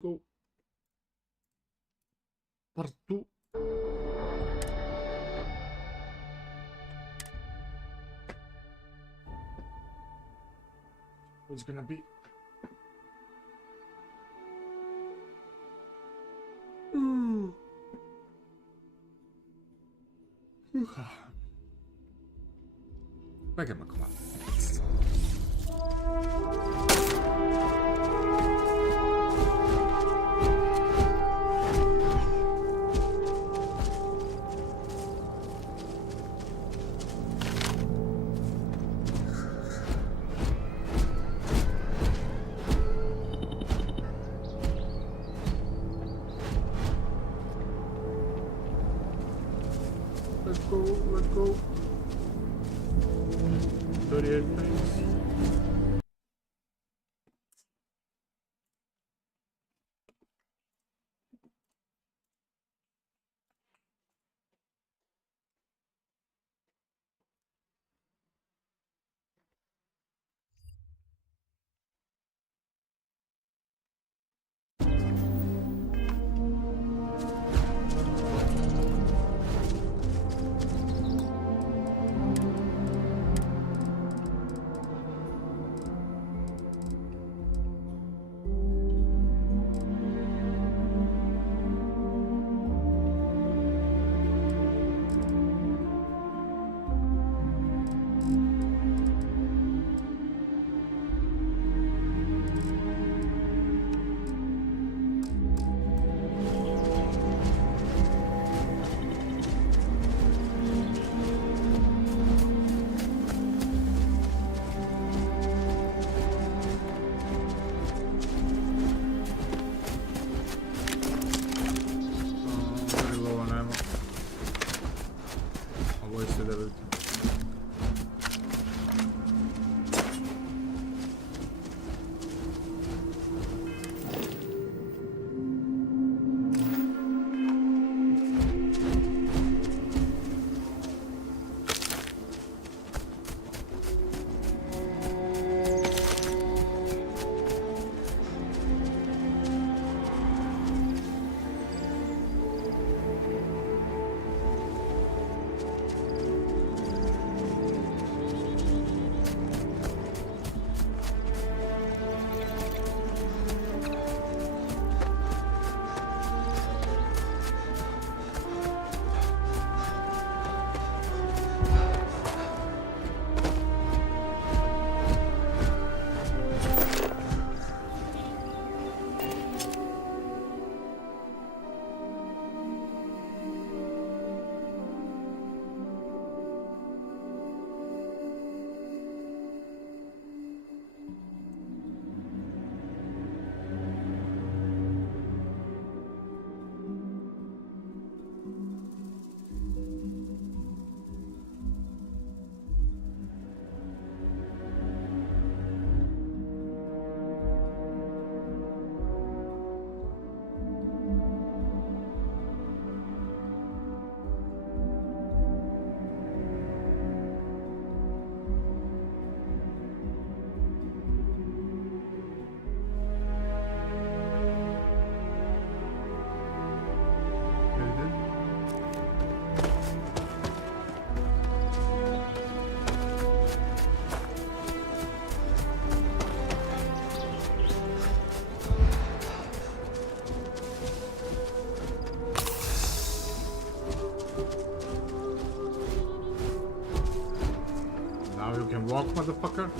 Go. Part 2. What's gonna be? Megem a kamát. Let's go, let's go. 38 frames. You can walk, motherfucker.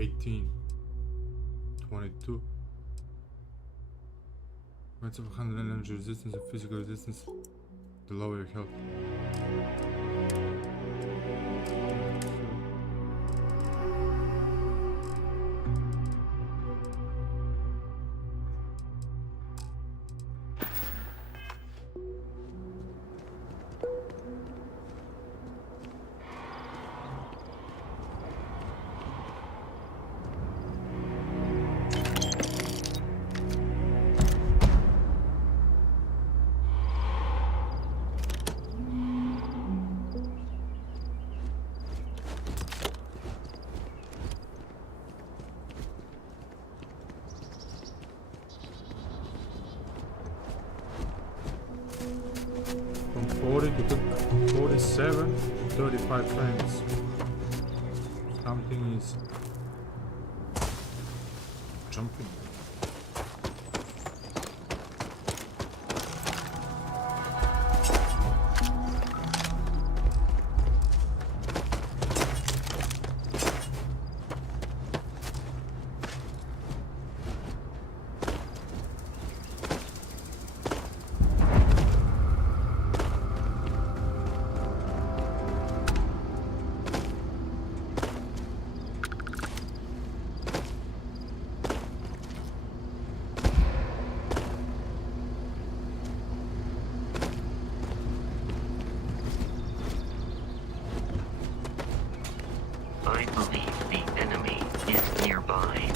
18, 22. Rates of 100 energy resistance and physical resistance, the lower your health. From 40 to 47, 35 frames. Something is jumping. I believe the enemy is nearby.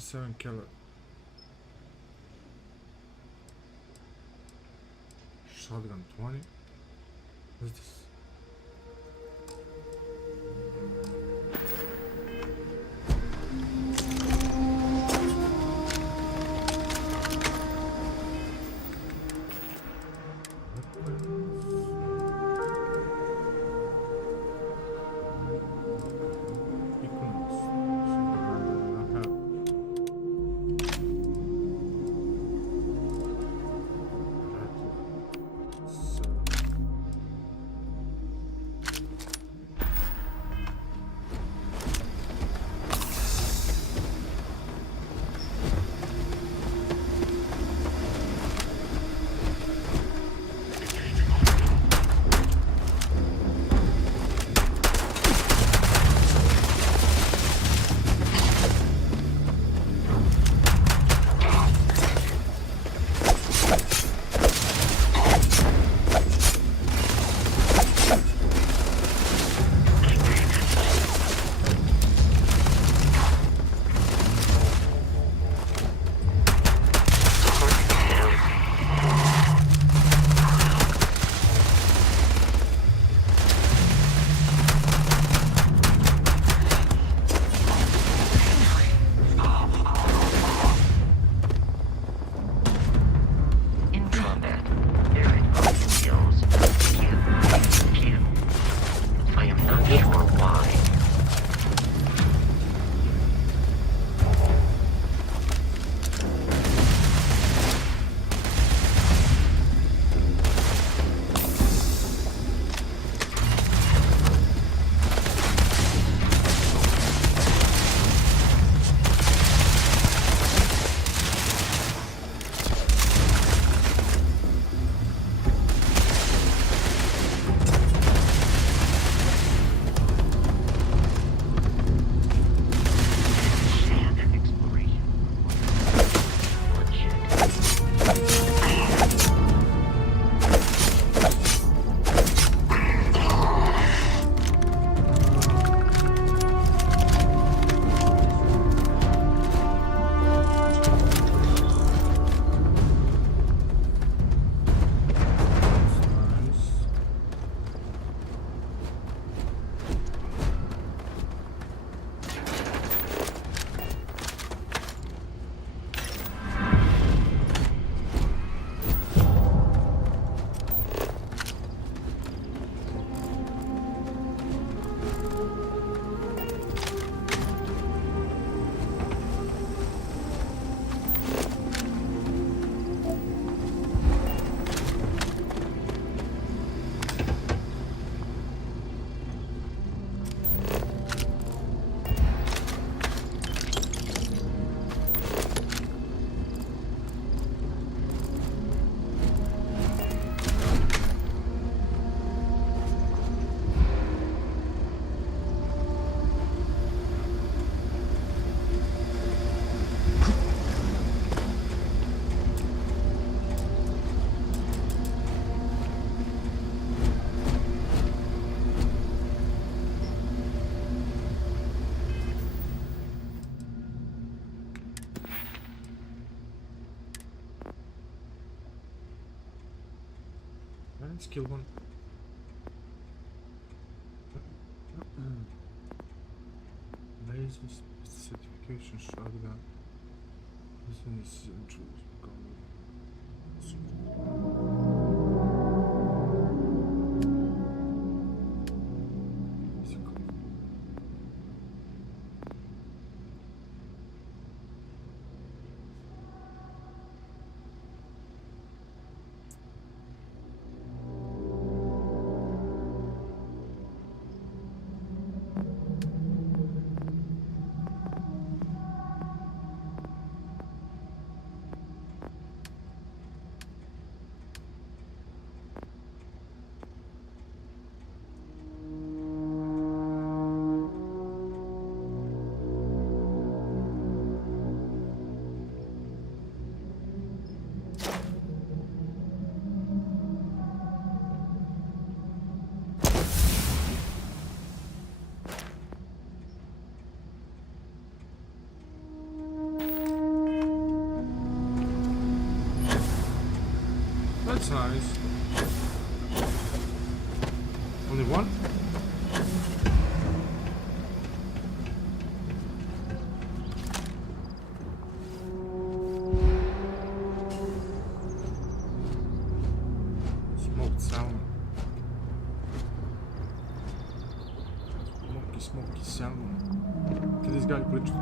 7 killer. Shotgun 20. What's this? Skill 1. Laser certification shotgun. This one is introduced. That's nice. Only one? Smoked salmon. Smoky salmon. Look at this guy glitched.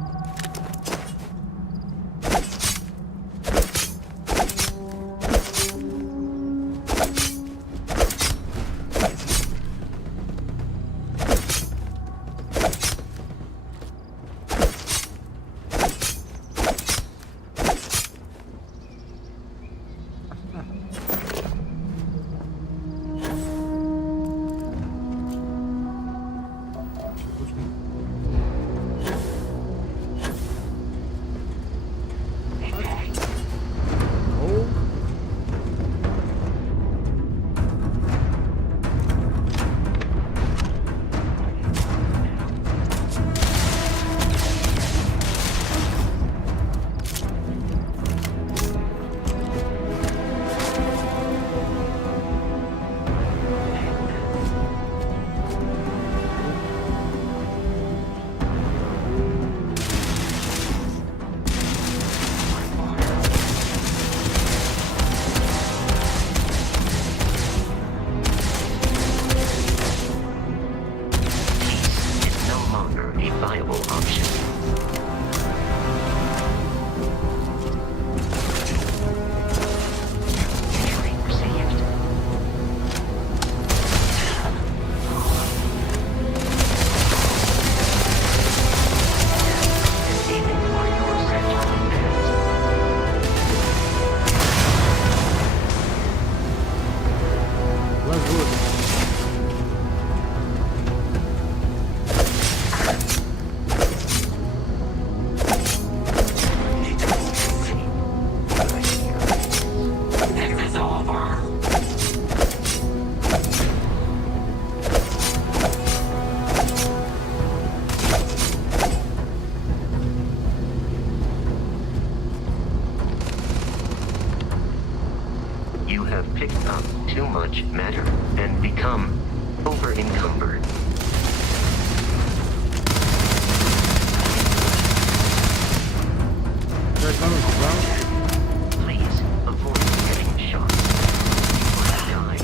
You have picked up too much matter and become over-encumbered. Please avoid getting shot. You will die.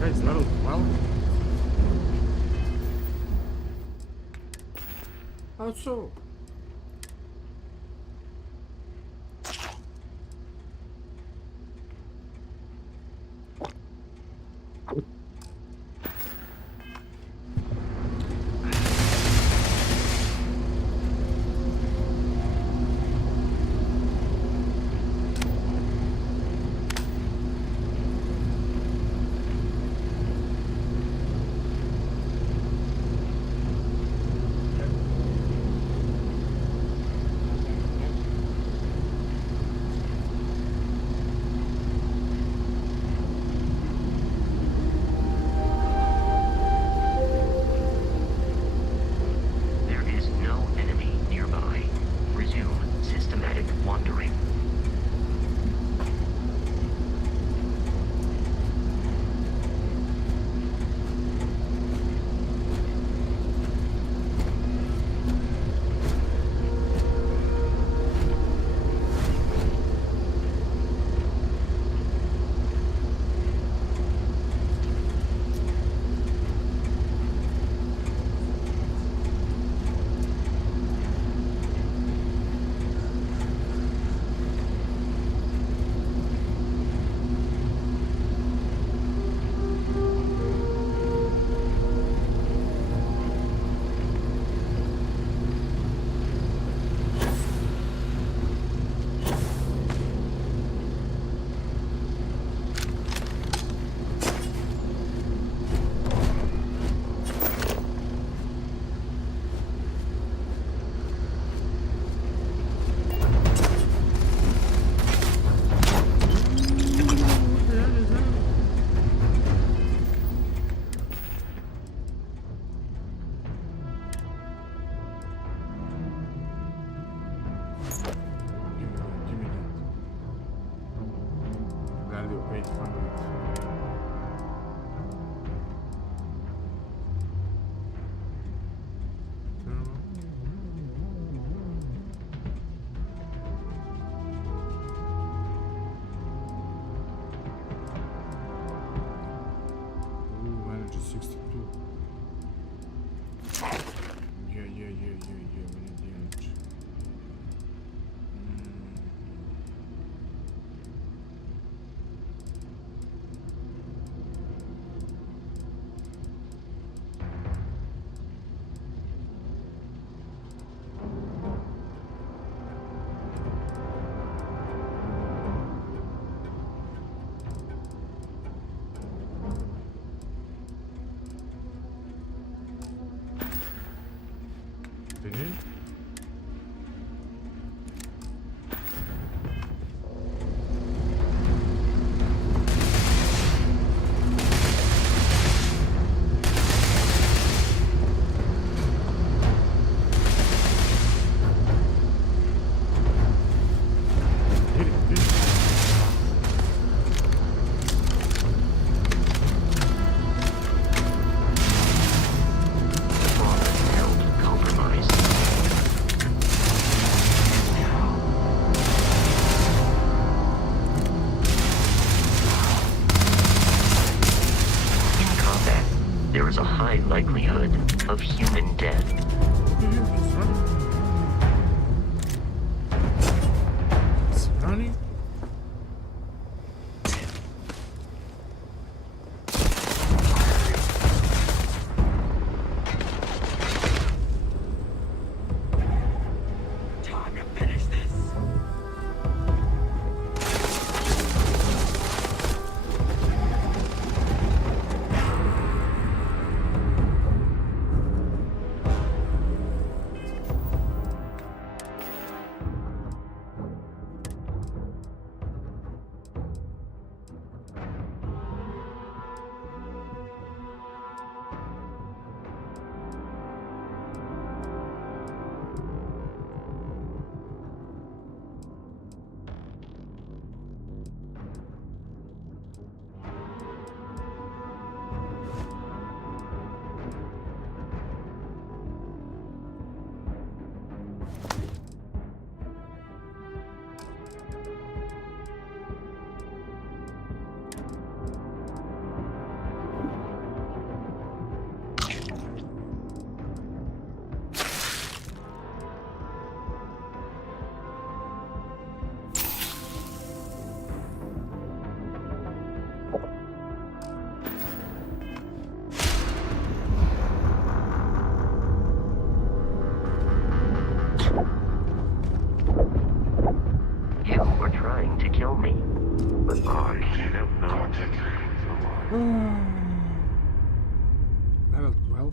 Guys, not well. How so? 800. Ooh, energy 62. Yeah, we need the energy. Finish? There is a high likelihood of human death. It's running? Time to finish this. You were trying to kill me, but I have not. Level 12.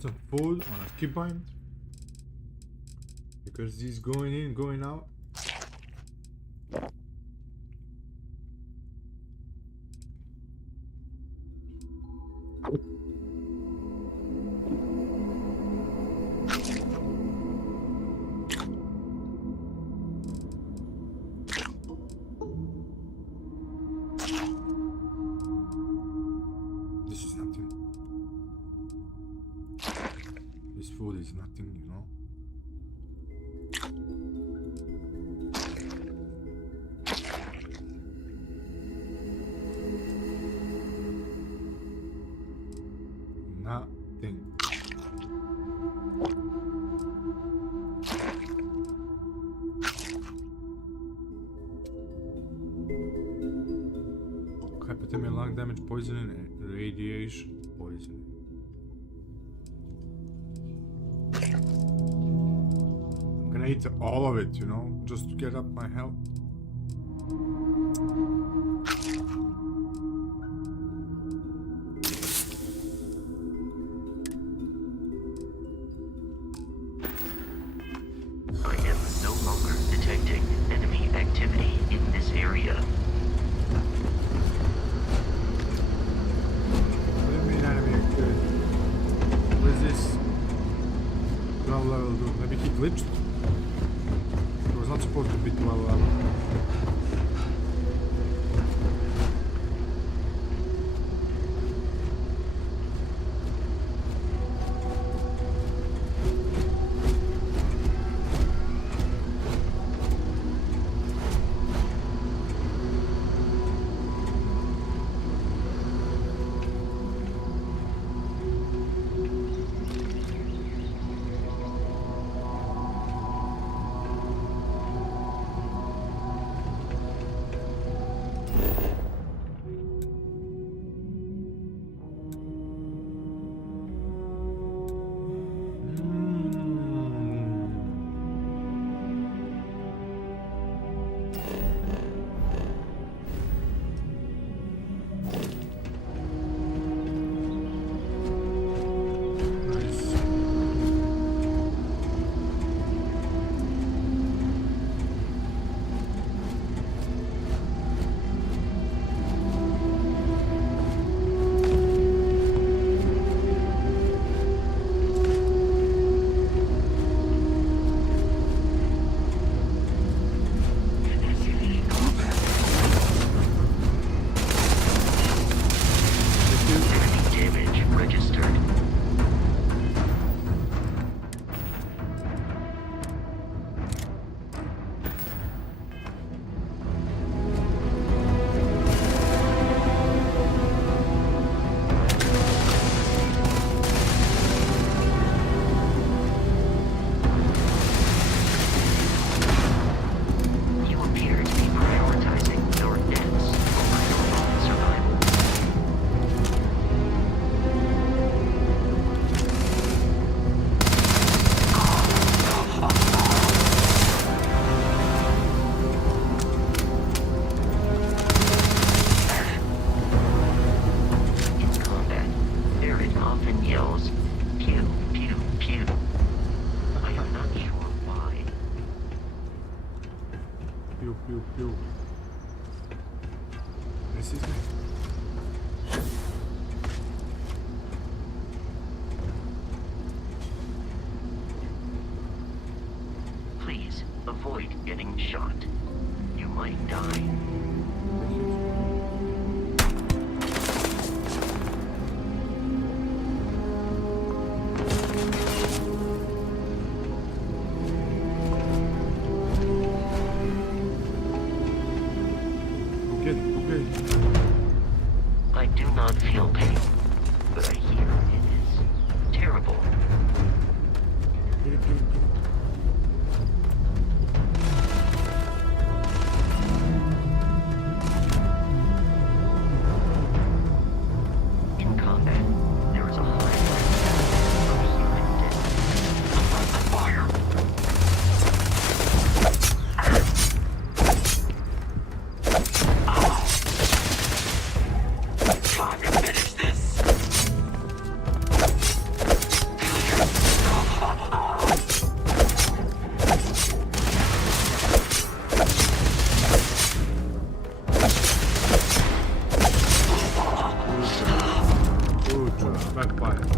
Some food on a keybind because he's going in, going out. This is nothing. This food is nothing, you know. Nothing. Hypothermia, lung damage, poisoning, and radiation poisoning. and ate all of it, you know, just to get up my health. I am no longer detecting enemy activity in this area. What do you mean enemy activity? What is this? Ground level do? Maybe he glitched? It was not supposed to be 12 level. This is me. Please avoid getting shot. You might die. I do not feel pain, but I hear it is terrible. In combat, there is a high likelihood of human death. Fire!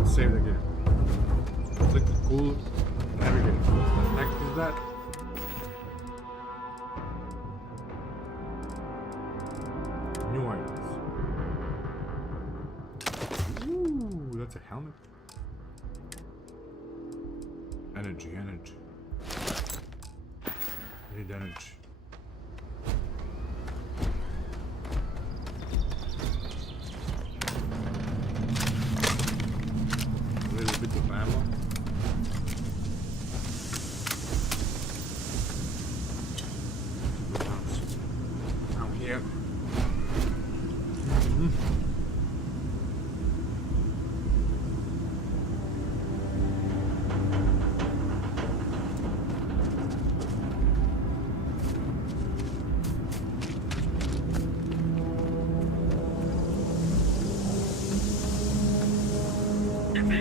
Save the game. Click the cool navigate. What the heck is that? New items. Ooh, that's a helmet. Energy. I need energy. A little bit of ammo. Down here. We're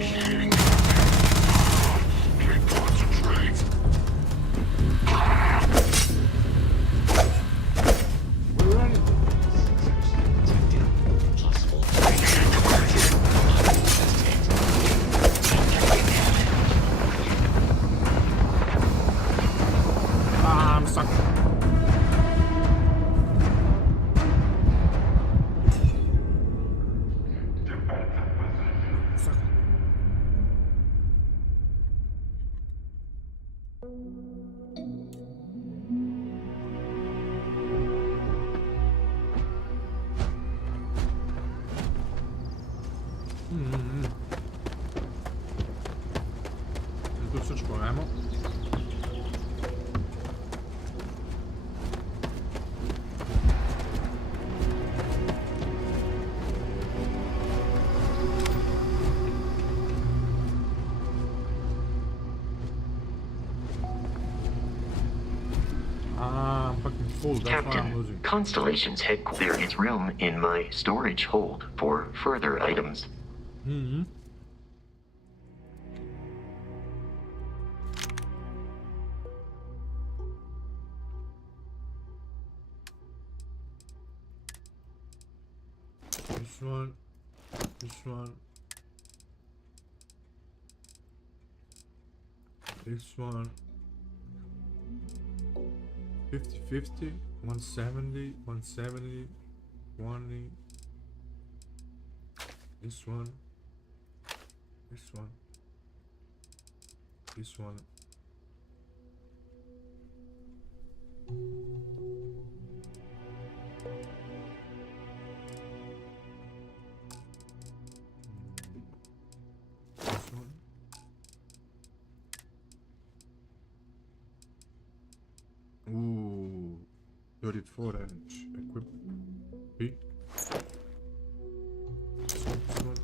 ready. Ah, I'm stuck. Stuck. Tu cerchiamo. Ah, I'm fucking full. That's why I'm Captain, losing. Constellation's headquarters. There is room in my storage hold for further items. Mm-hmm. This one. This one. This one. 50-50, 170, 170, 20. This one. This one. This one. This one. Ooh, 34-inch equipment. B. This one.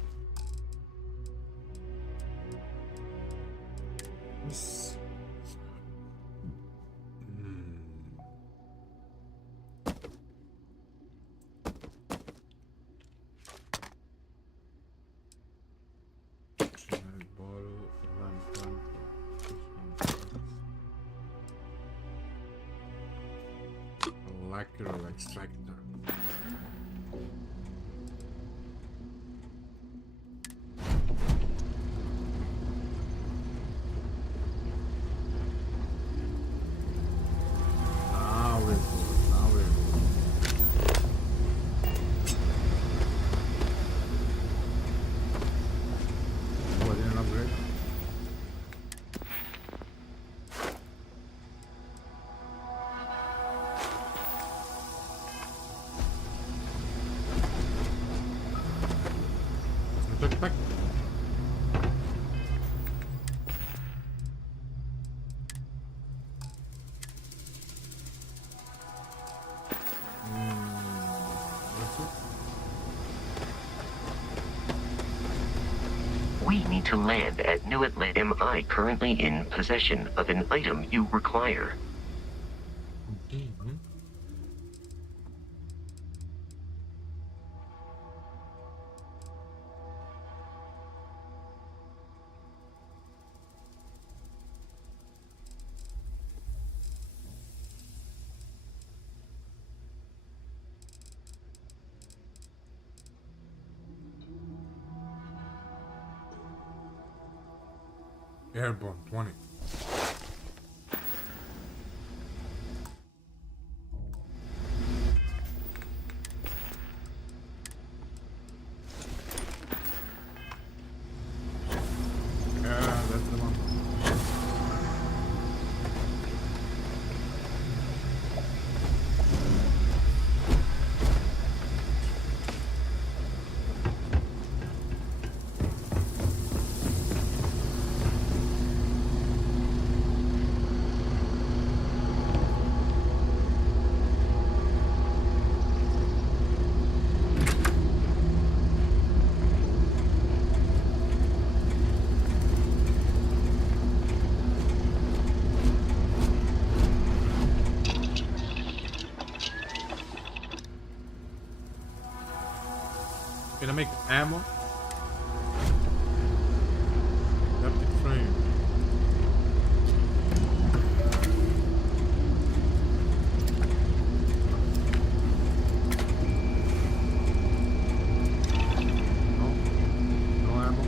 This. Molecular extractor. Now we're good. Now we're good. What, didn't upgrade? Back. That's it. We need to land at Newark. Am I currently in possession of an item you require? Mm-hmm. Airborne 20. Yeah, that's the one. Gonna make ammo. Haptic frame. No ammo.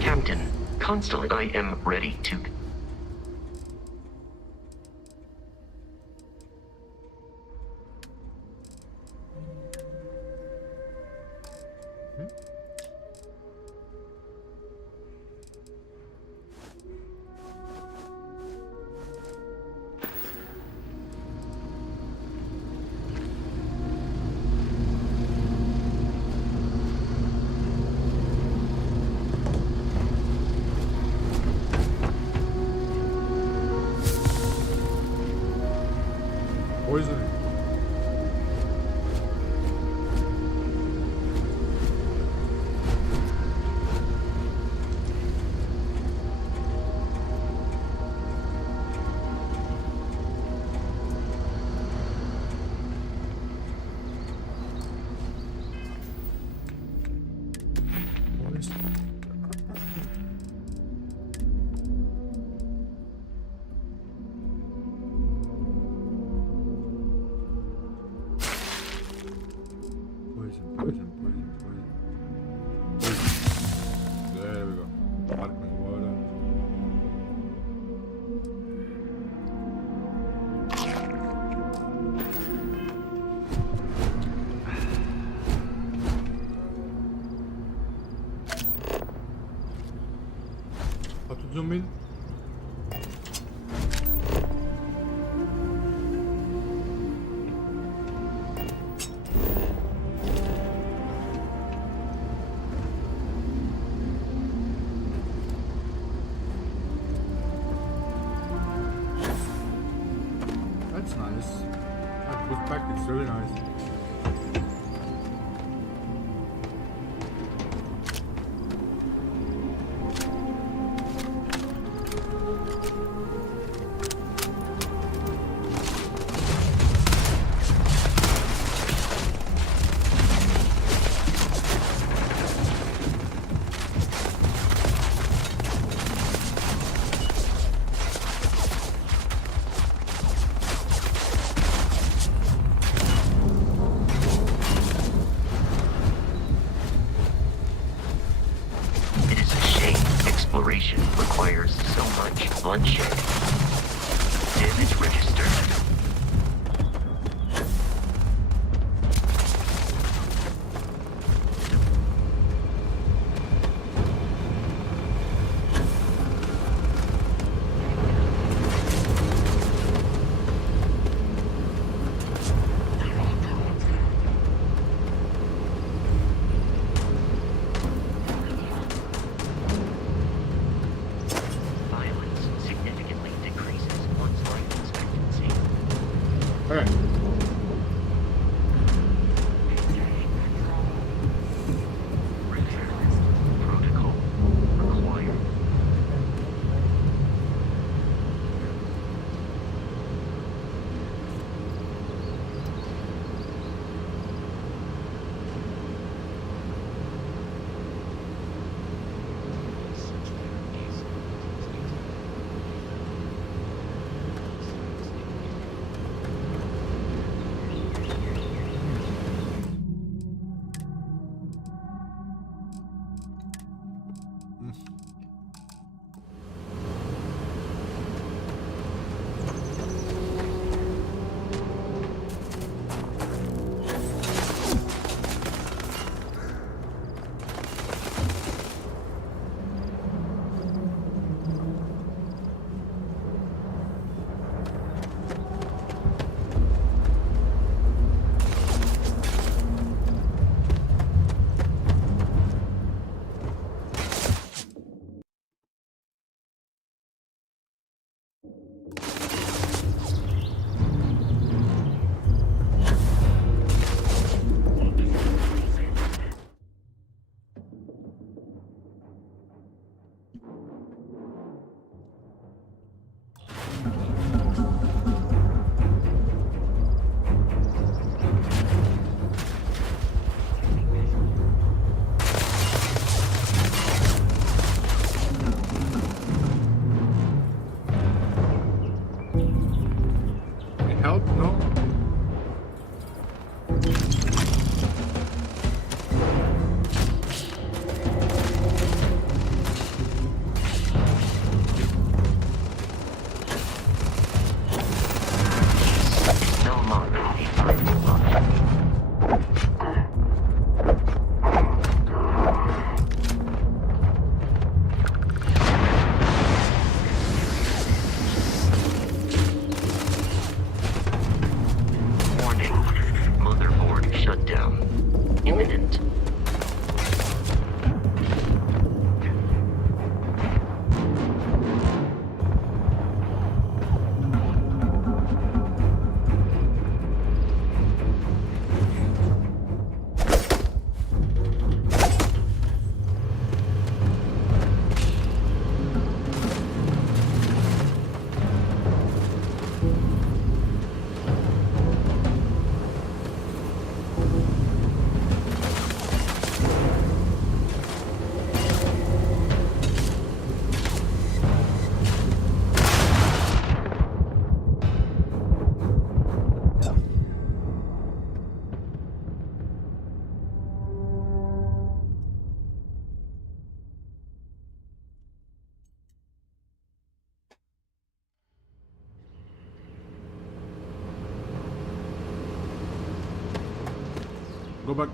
Captain, Constellation, I am ready to... Poisoning. Poison. There we go. Sparkling water. How to zoom in? That's nice. That perspective is really nice. It is a shame exploration requires so much bloodshed. Damage registered. Violence significantly decreases one's life expectancy. Alright. Protocol required. Help? No? No longer a viable option. Warning. Motherboard shutdown. Imminent. Go back.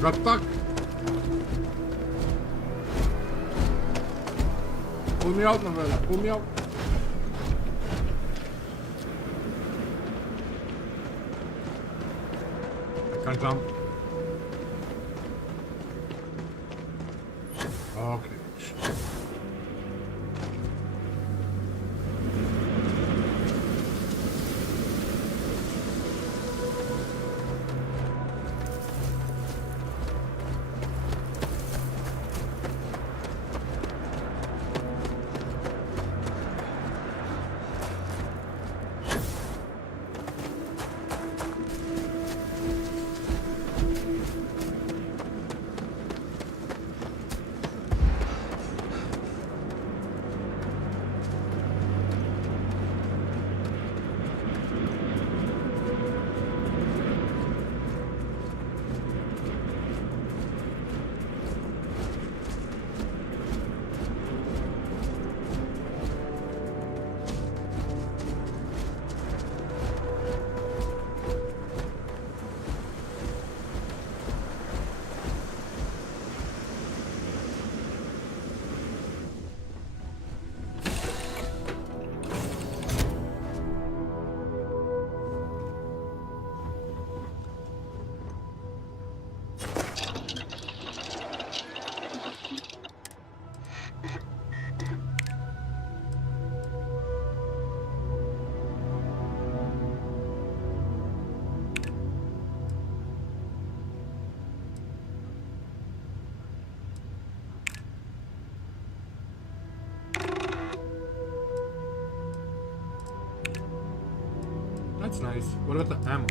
I got stuck. Pull me out, my brother. Pull me out. I can't jump. Okay. That's nice. What about the ammo?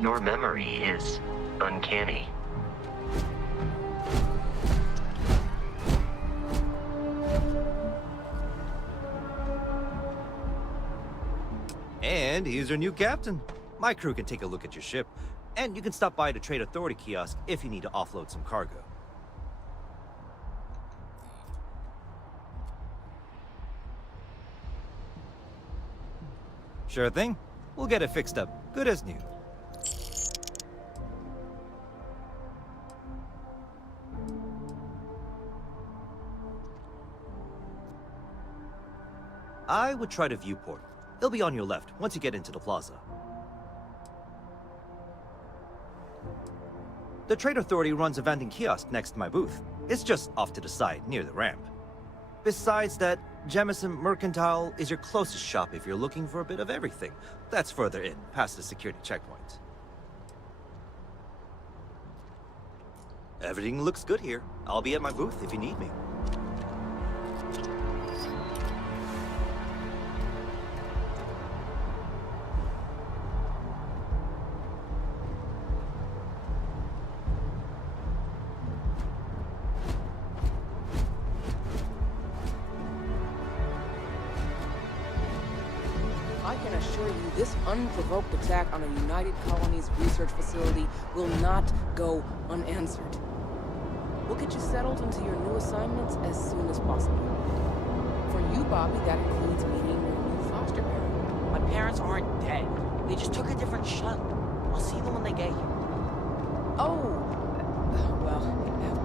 Your memory is uncanny. And he's our new captain. My crew can take a look at your ship, and you can stop by the Trade Authority kiosk if you need to offload some cargo. Sure thing. We'll get it fixed up, good as new. I would try the viewport. It'll be on your left once you get into the plaza. The Trade Authority runs a vending kiosk next to my booth. It's just off to the side, near the ramp. Besides that, Jemison Mercantile is your closest shop if you're looking for a bit of everything. That's further in, past the security checkpoint. Everything looks good here. I'll be at my booth if you need me. I can assure you this unprovoked attack on a United Colonies research facility will not go unanswered. We'll get you settled into your new assignments as soon as possible. For you, Bobby, that includes meeting your new foster parent. My parents aren't dead. They just took a different shuttle. I'll see them when they get here. Oh, well,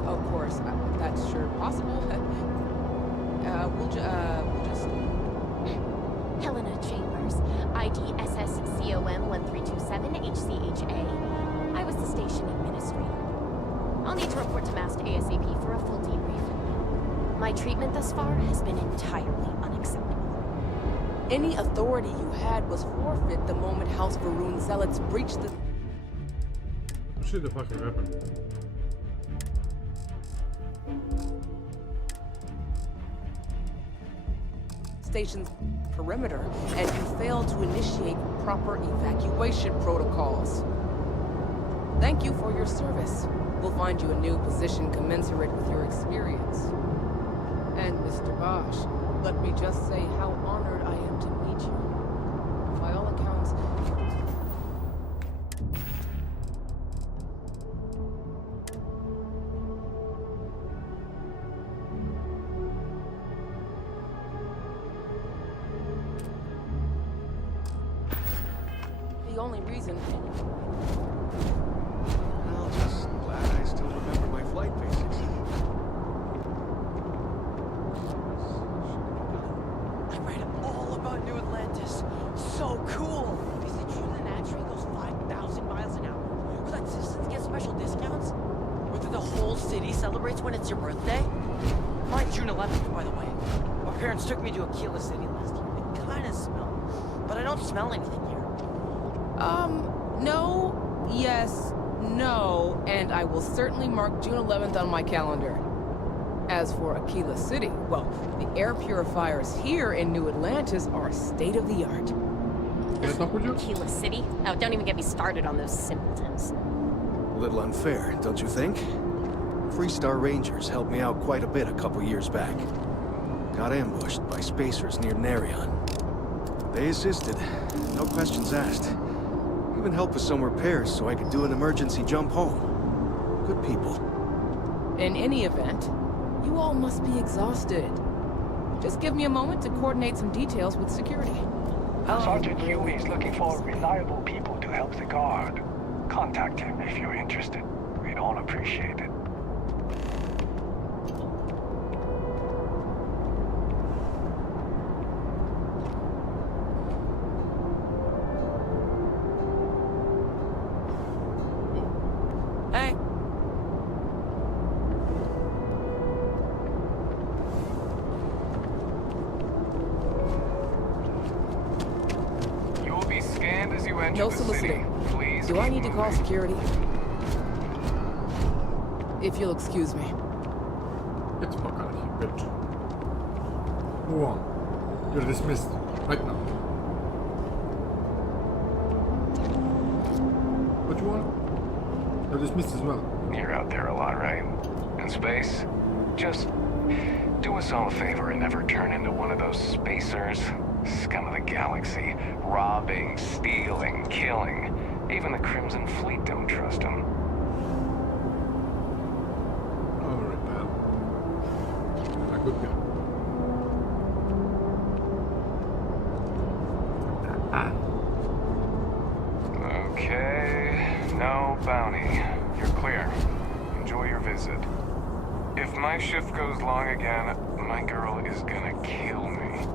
of course, that's sure possible. We'll just... Helena Chambers, ID SSCOM1327HCHA. I was the station administrator. I'll need to report to Mast ASAP for a full debrief. My treatment thus far has been entirely unacceptable. Any authority you had was forfeit the moment House Varun zealots breached the... Shit the fucking weapon. station's perimeter, and you failed to initiate proper evacuation protocols. Thank you for your service. We'll find you a new position commensurate with your experience. And Mr. Bosch, let me just say how honored I am to meet you. By all accounts, the only reason... I'm just glad I still remember my flight basics. I read all about New Atlantis. So cool. Is it true the NAT train goes 5,000 miles an hour? Will that citizens get special discounts? Or that the whole city celebrates when it's your birthday? Mine's June 11th, by the way. My parents took me to Aquila City last year. It kind of smelled, but I don't smell anything here. No, yes, no, and I will certainly mark June 11th on my calendar. As for Aquila City, well, the air purifiers here in New Atlantis are state-of-the-art. Can I talk with you? Aquila City? Oh, don't even get me started on those simpletons. A little unfair, don't you think? Freestar Rangers helped me out quite a bit a couple years back. Got ambushed by spacers near Narion. They assisted, no questions asked. Even helped with some repairs so I could do an emergency jump home. Good people. In any event, you all must be exhausted. Just give me a moment to coordinate some details with security. Sergeant Huly is looking for reliable people to help the guard. Contact him if you're interested. We'd all appreciate it. Hey. You will be scanned as you enter No the city. soliciting. Please Do I keep need to call moving. security? If you'll excuse me. Get the fuck out of here, bitch. Move on. You're dismissed. Right now. What you want? You're dismissed as well. You're out there a lot, right? In space? Just do us all a favor and never turn into one of those spacers. Scum of the galaxy. Robbing, stealing, killing. Even the Crimson Fleet don't trust him. Alright, pal. A good guy. Okay, no bounty. You're clear. Enjoy your visit. If my shift goes long again, my girl is gonna kill me.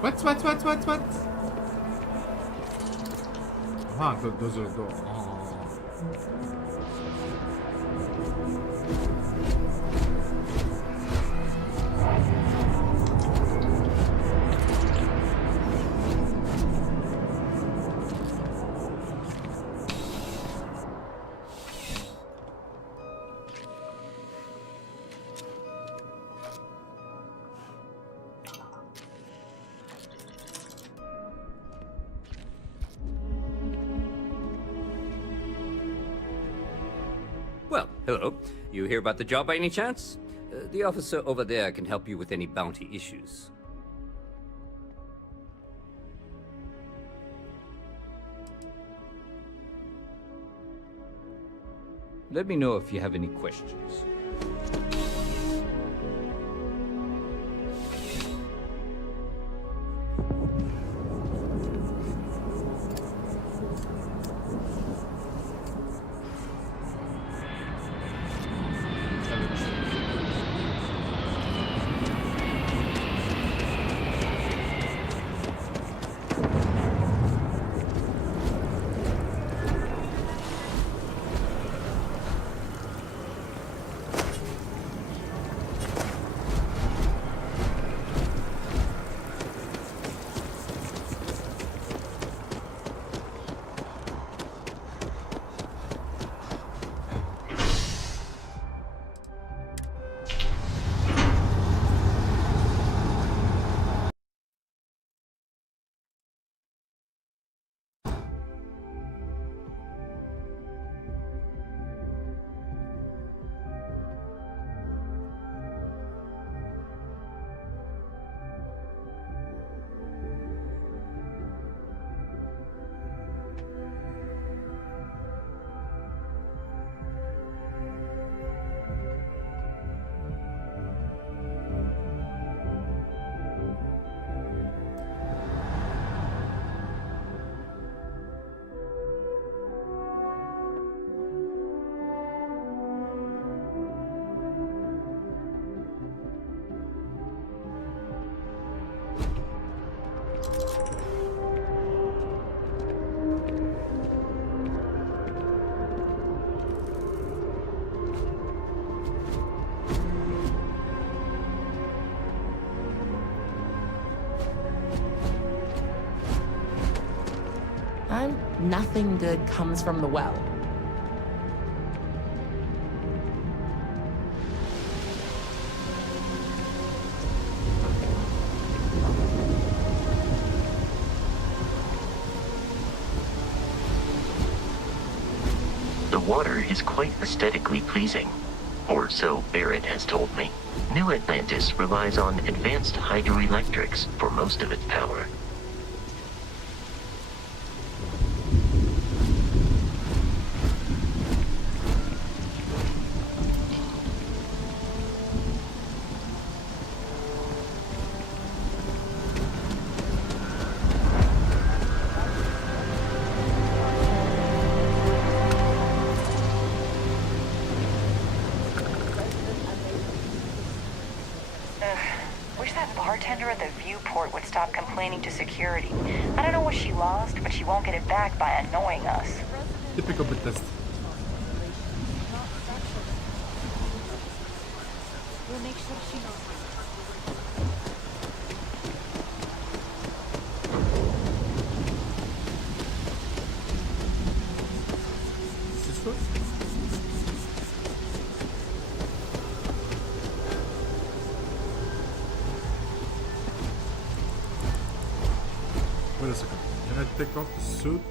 What? Aha, those are the... Well, hello. You hear about the job by any chance? The officer over there can help you with any bounty issues. Let me know if you have any questions. Nothing good comes from the well. The water is quite aesthetically pleasing, or so Barrett has told me. New Atlantis relies on advanced hydroelectrics for most of its power. Wish that bartender at the viewport would stop complaining to security. I don't know what she lost, but she won't get it back by annoying us. Typical Bethesda. We'll make sure she knows. Is this one? Wait a second. Can I take off the suit?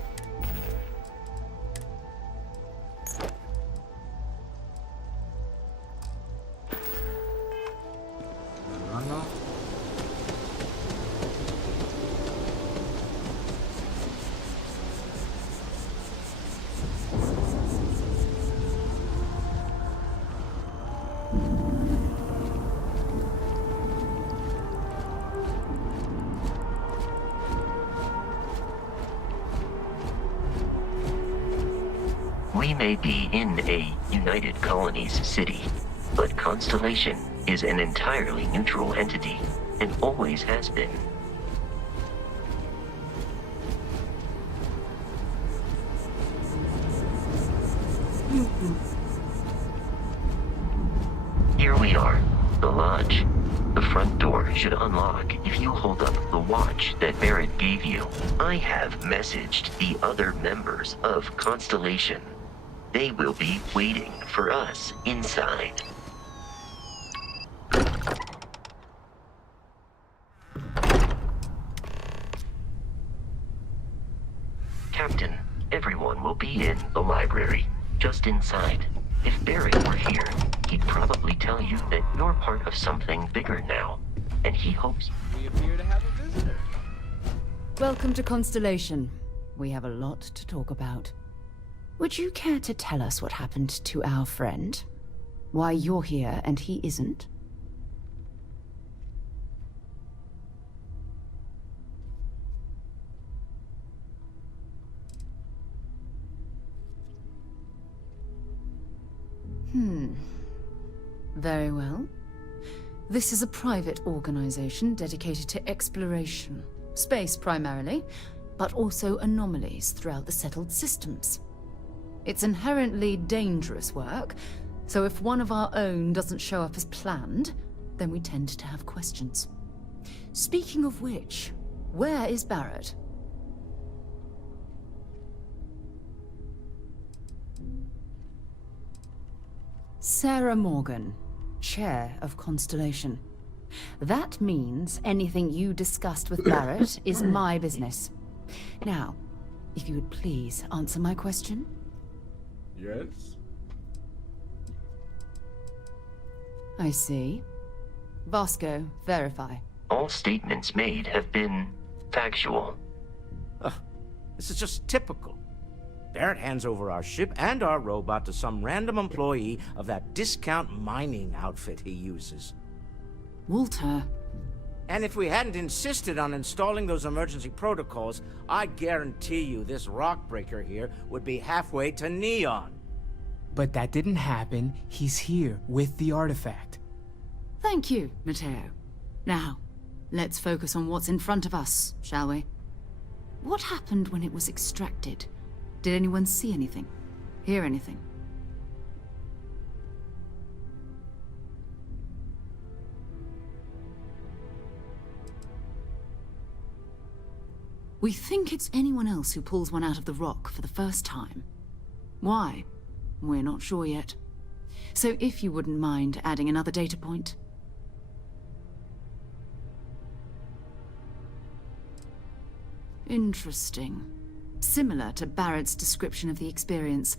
We may be in a United Colonies city, but Constellation is an entirely neutral entity, and always has been. Here we are, the lodge. The front door should unlock if you hold up the watch that Barrett gave you. I have messaged the other members of Constellation. They will be waiting for us inside. Captain, everyone will be in the library, just inside. If Barrett were here, he'd probably tell you that you're part of something bigger now, and he hopes... We appear to have a visitor. Welcome to Constellation. We have a lot to talk about. Would you care to tell us what happened to our friend? Why you're here and he isn't? Very well. This is a private organization dedicated to exploration. Space primarily, but also anomalies throughout the settled systems. It's inherently dangerous work, so if one of our own doesn't show up as planned, then we tend to have questions. Speaking of which, where is Barrett? Sarah Morgan, Chair of Constellation. That means anything you discussed with Barrett is my business. Now, if you would please answer my question. Yes? I see. Vasco, verify. All statements made have been factual. This is just typical. Barrett hands over our ship and our robot to some random employee of that discount mining outfit he uses. Walter. And if we hadn't insisted on installing those emergency protocols, I guarantee you this rock breaker here would be halfway to Neon. But that didn't happen. He's here with the artifact. Thank you, Matteo. Now, let's focus on what's in front of us, shall we? What happened when it was extracted? Did anyone see anything? Hear anything? We think it's anyone else who pulls one out of the rock for the first time. Why? We're not sure yet. So if you wouldn't mind adding another data point. Interesting. Similar to Barrett's description of the experience,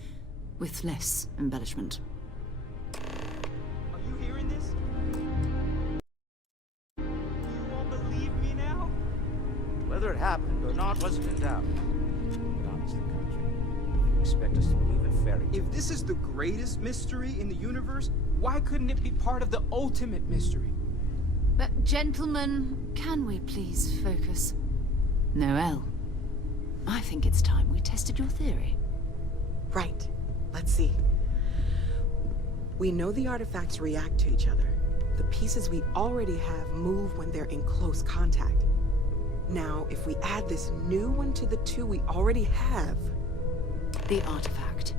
with less embellishment. Are you hearing this? You won't believe me now? Whether it happened or not wasn't in doubt. But honestly, Country, you expect us to believe in fairy tales? If this is the greatest mystery in the universe, why couldn't it be part of the ultimate mystery? But gentlemen, can we please focus? Noel, I think it's time we tested your theory. Right. Let's see. We know the artifacts react to each other. The pieces we already have move when they're in close contact. Now, if we add this new one to the two we already have... The artifact.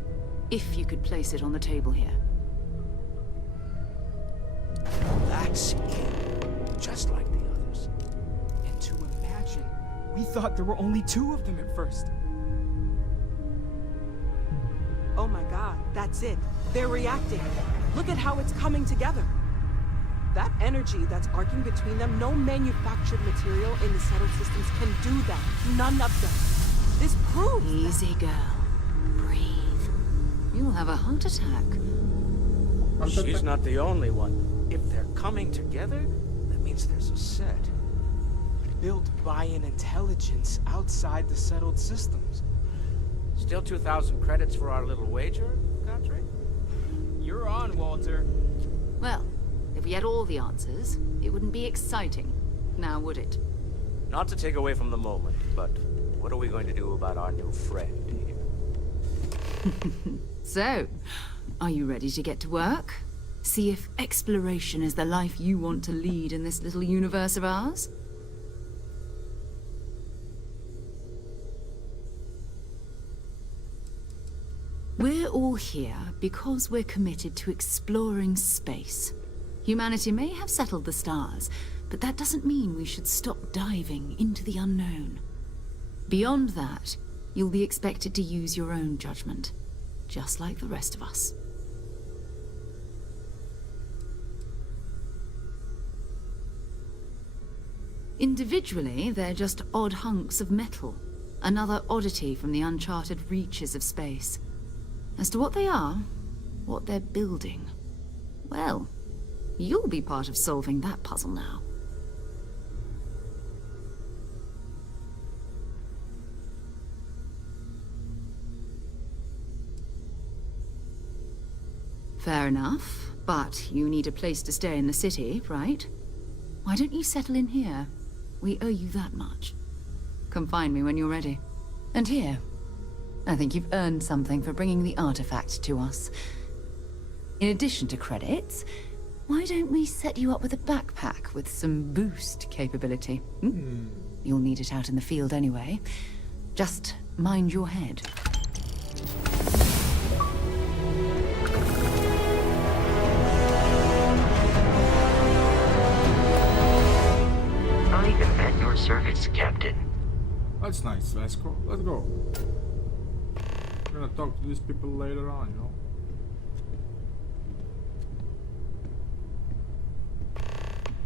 If you could place it on the table here. That's it. Just like the others. And to imagine, we thought there were only two of them at first. Oh my god, that's it. They're reacting. Look at how it's coming together. That energy that's arcing between them, no manufactured material in the settled systems can do that. None of them. This proves Easy, girl. Breathe. You'll have a heart attack. She's not the only one. If they're coming together, that means there's a set. Built by an intelligence outside the settled systems. Still 2,000 credits for our little wager, Country? You're on, Walter. Well, if we had all the answers, it wouldn't be exciting. Now, would it? Not to take away from the moment, but what are we going to do about our new friend here? So, are you ready to get to work? See if exploration is the life you want to lead in this little universe of ours? We're all here because we're committed to exploring space. Humanity may have settled the stars, but that doesn't mean we should stop diving into the unknown. Beyond that, you'll be expected to use your own judgment, just like the rest of us. Individually, they're just odd hunks of metal, another oddity from the uncharted reaches of space. As to what they are, what they're building, well, you'll be part of solving that puzzle now. Fair enough, but you need a place to stay in the city, right? Why don't you settle in here? We owe you that much. Come find me when you're ready. And here, I think you've earned something for bringing the artifact to us. In addition to credits, why don't we set you up with a backpack with some boost capability? You'll need it out in the field anyway. Just mind your head. I am at your service, Captain. That's nice, let's go. Let's go. We're gonna talk to these people later on, you know?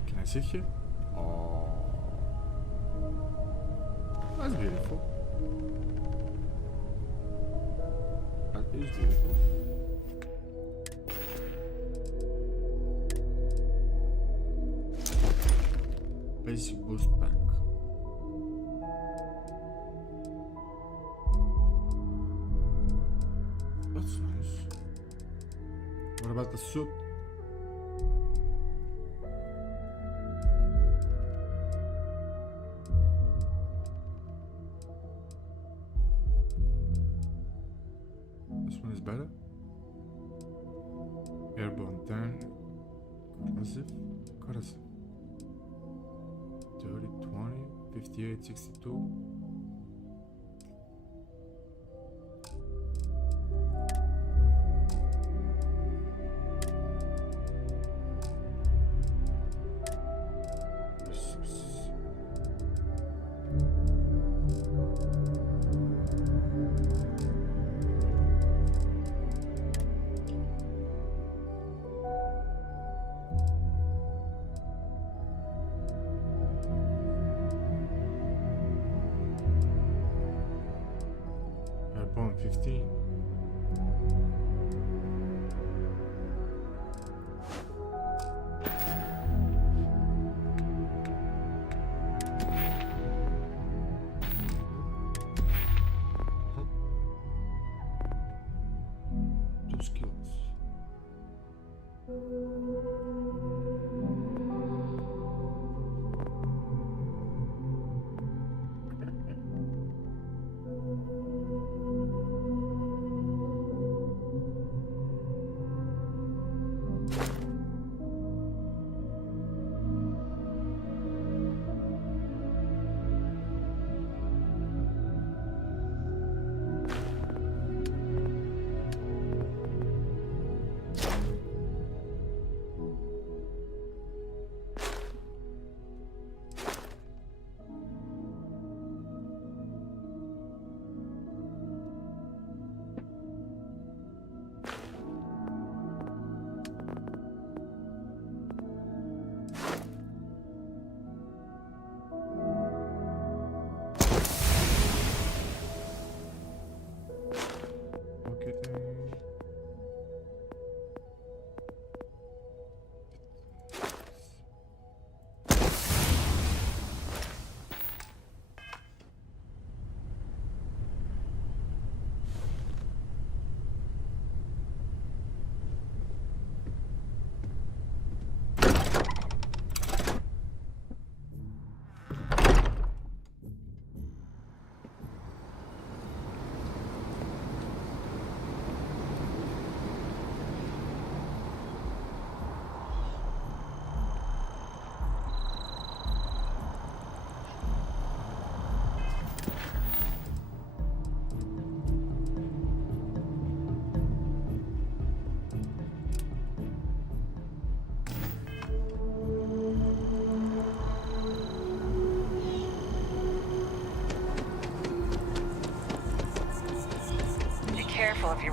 Can I sit here? Oh, that's beautiful. That is beautiful. Basic boost pack. That's nice. What about the suit? This one is better. Airborne 10. Corrosive. 30, 20, 58, 62. Airborne 15. Two skills.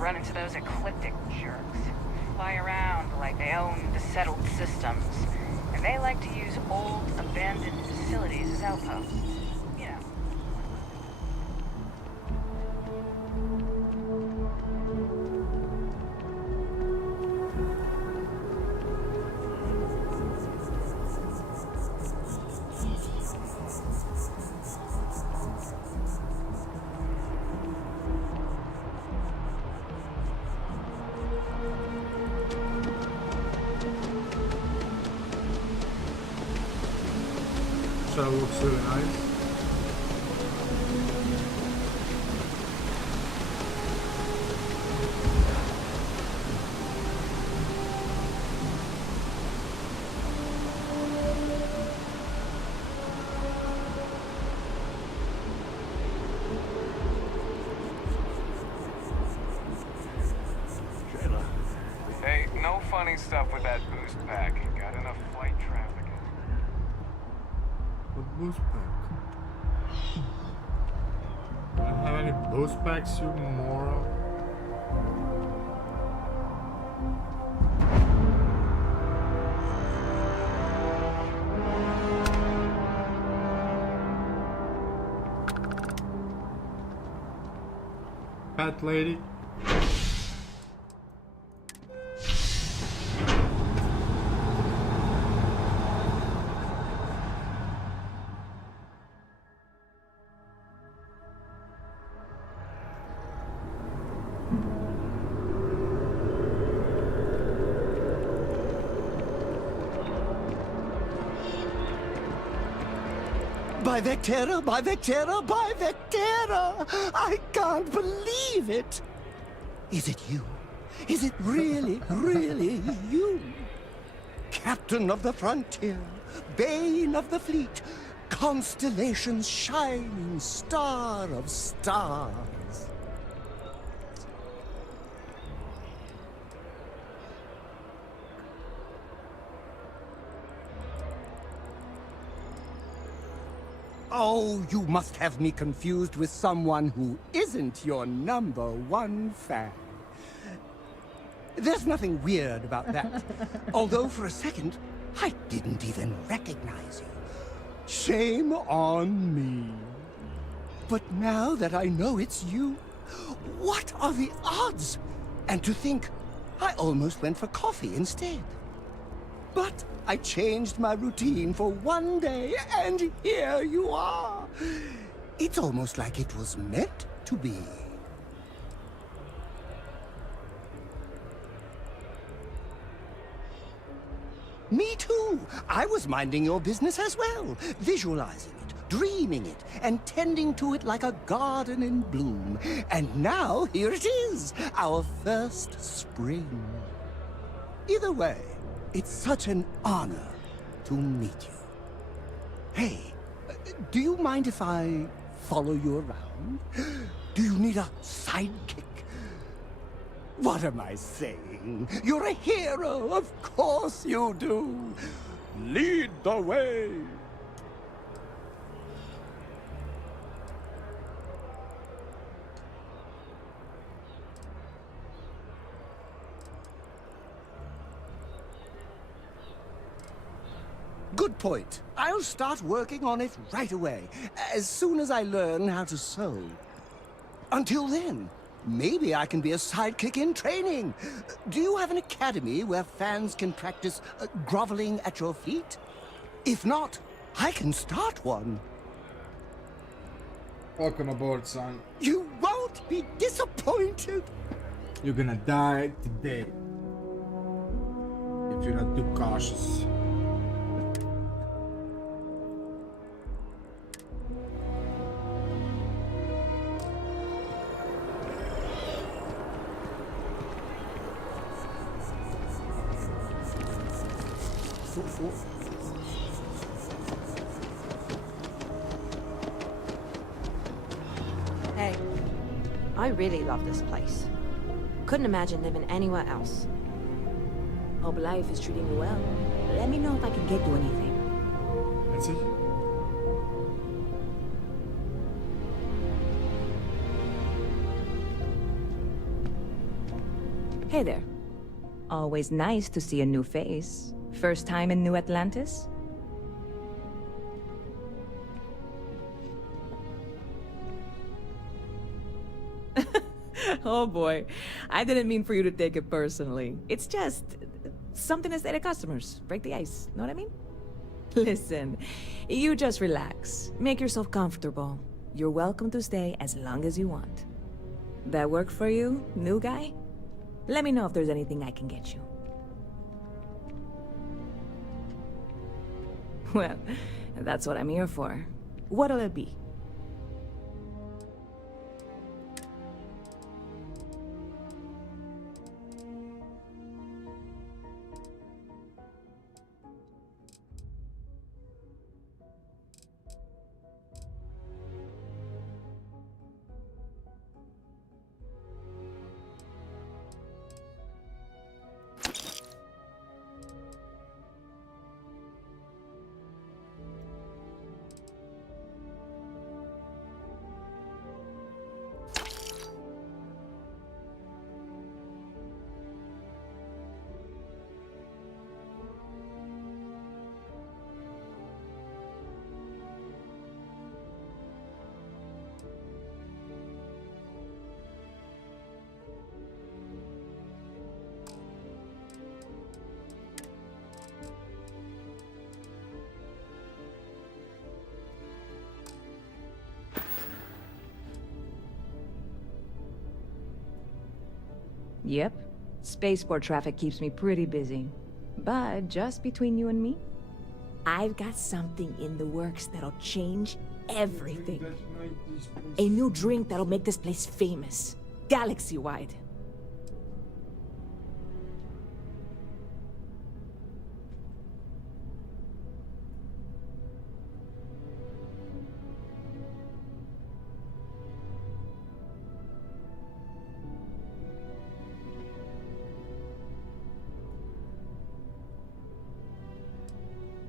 run into those ecliptic jerks. Fly around like they own the settled systems. And they like to use old, abandoned facilities as outposts. You know. So it looks really nice. Hey, no funny stuff with that boost pack. Got enough flight traffic. What boost pack? Do I have any boost packs, you moron? Fat lady. By Vectera, by Vectera, by Vectera! I can't believe it! Is it you? Is it really, really you? Captain of the frontier, bane of the fleet, constellation's shining star of stars. Oh, you must have me confused with someone who isn't your #1 fan. There's nothing weird about that. Although for a second, I didn't even recognize you. Shame on me. But now that I know it's you, what are the odds? And to think, I almost went for coffee instead. But I changed my routine for one day, and here you are. It's almost like it was meant to be. Me too. I was minding your business as well, visualizing it, dreaming it, and tending to it like a garden in bloom. And now here it is, our first spring. Either way, it's such an honor to meet you. Hey, do you mind if I follow you around? Do you need a sidekick? What am I saying? You're a hero, of course you do. Lead the way. Good point. I'll start working on it right away, as soon as I learn how to sew. Until then, maybe I can be a sidekick in training. Do you have an academy where fans can practice groveling at your feet? If not, I can start one. Welcome aboard, son. You won't be disappointed. You're gonna die today. If you're not too cautious. Hey, I really love this place. Couldn't imagine living anywhere else. Hope life is treating you well. Let me know if I can get you anything. Let's see. Hey there. Always nice to see a new face. First time in New Atlantis? Oh boy, I didn't mean for you to take it personally. It's just something to say to customers. Break the ice, know what I mean? Listen, you just relax. Make yourself comfortable. You're welcome to stay as long as you want. That work for you, new guy? Let me know if there's anything I can get you. Well, that's what I'm here for. What'll it be? Yep. Spaceport traffic keeps me pretty busy. But just between you and me, I've got something in the works that'll change everything. A new drink that'll make this place famous. Galaxy-wide.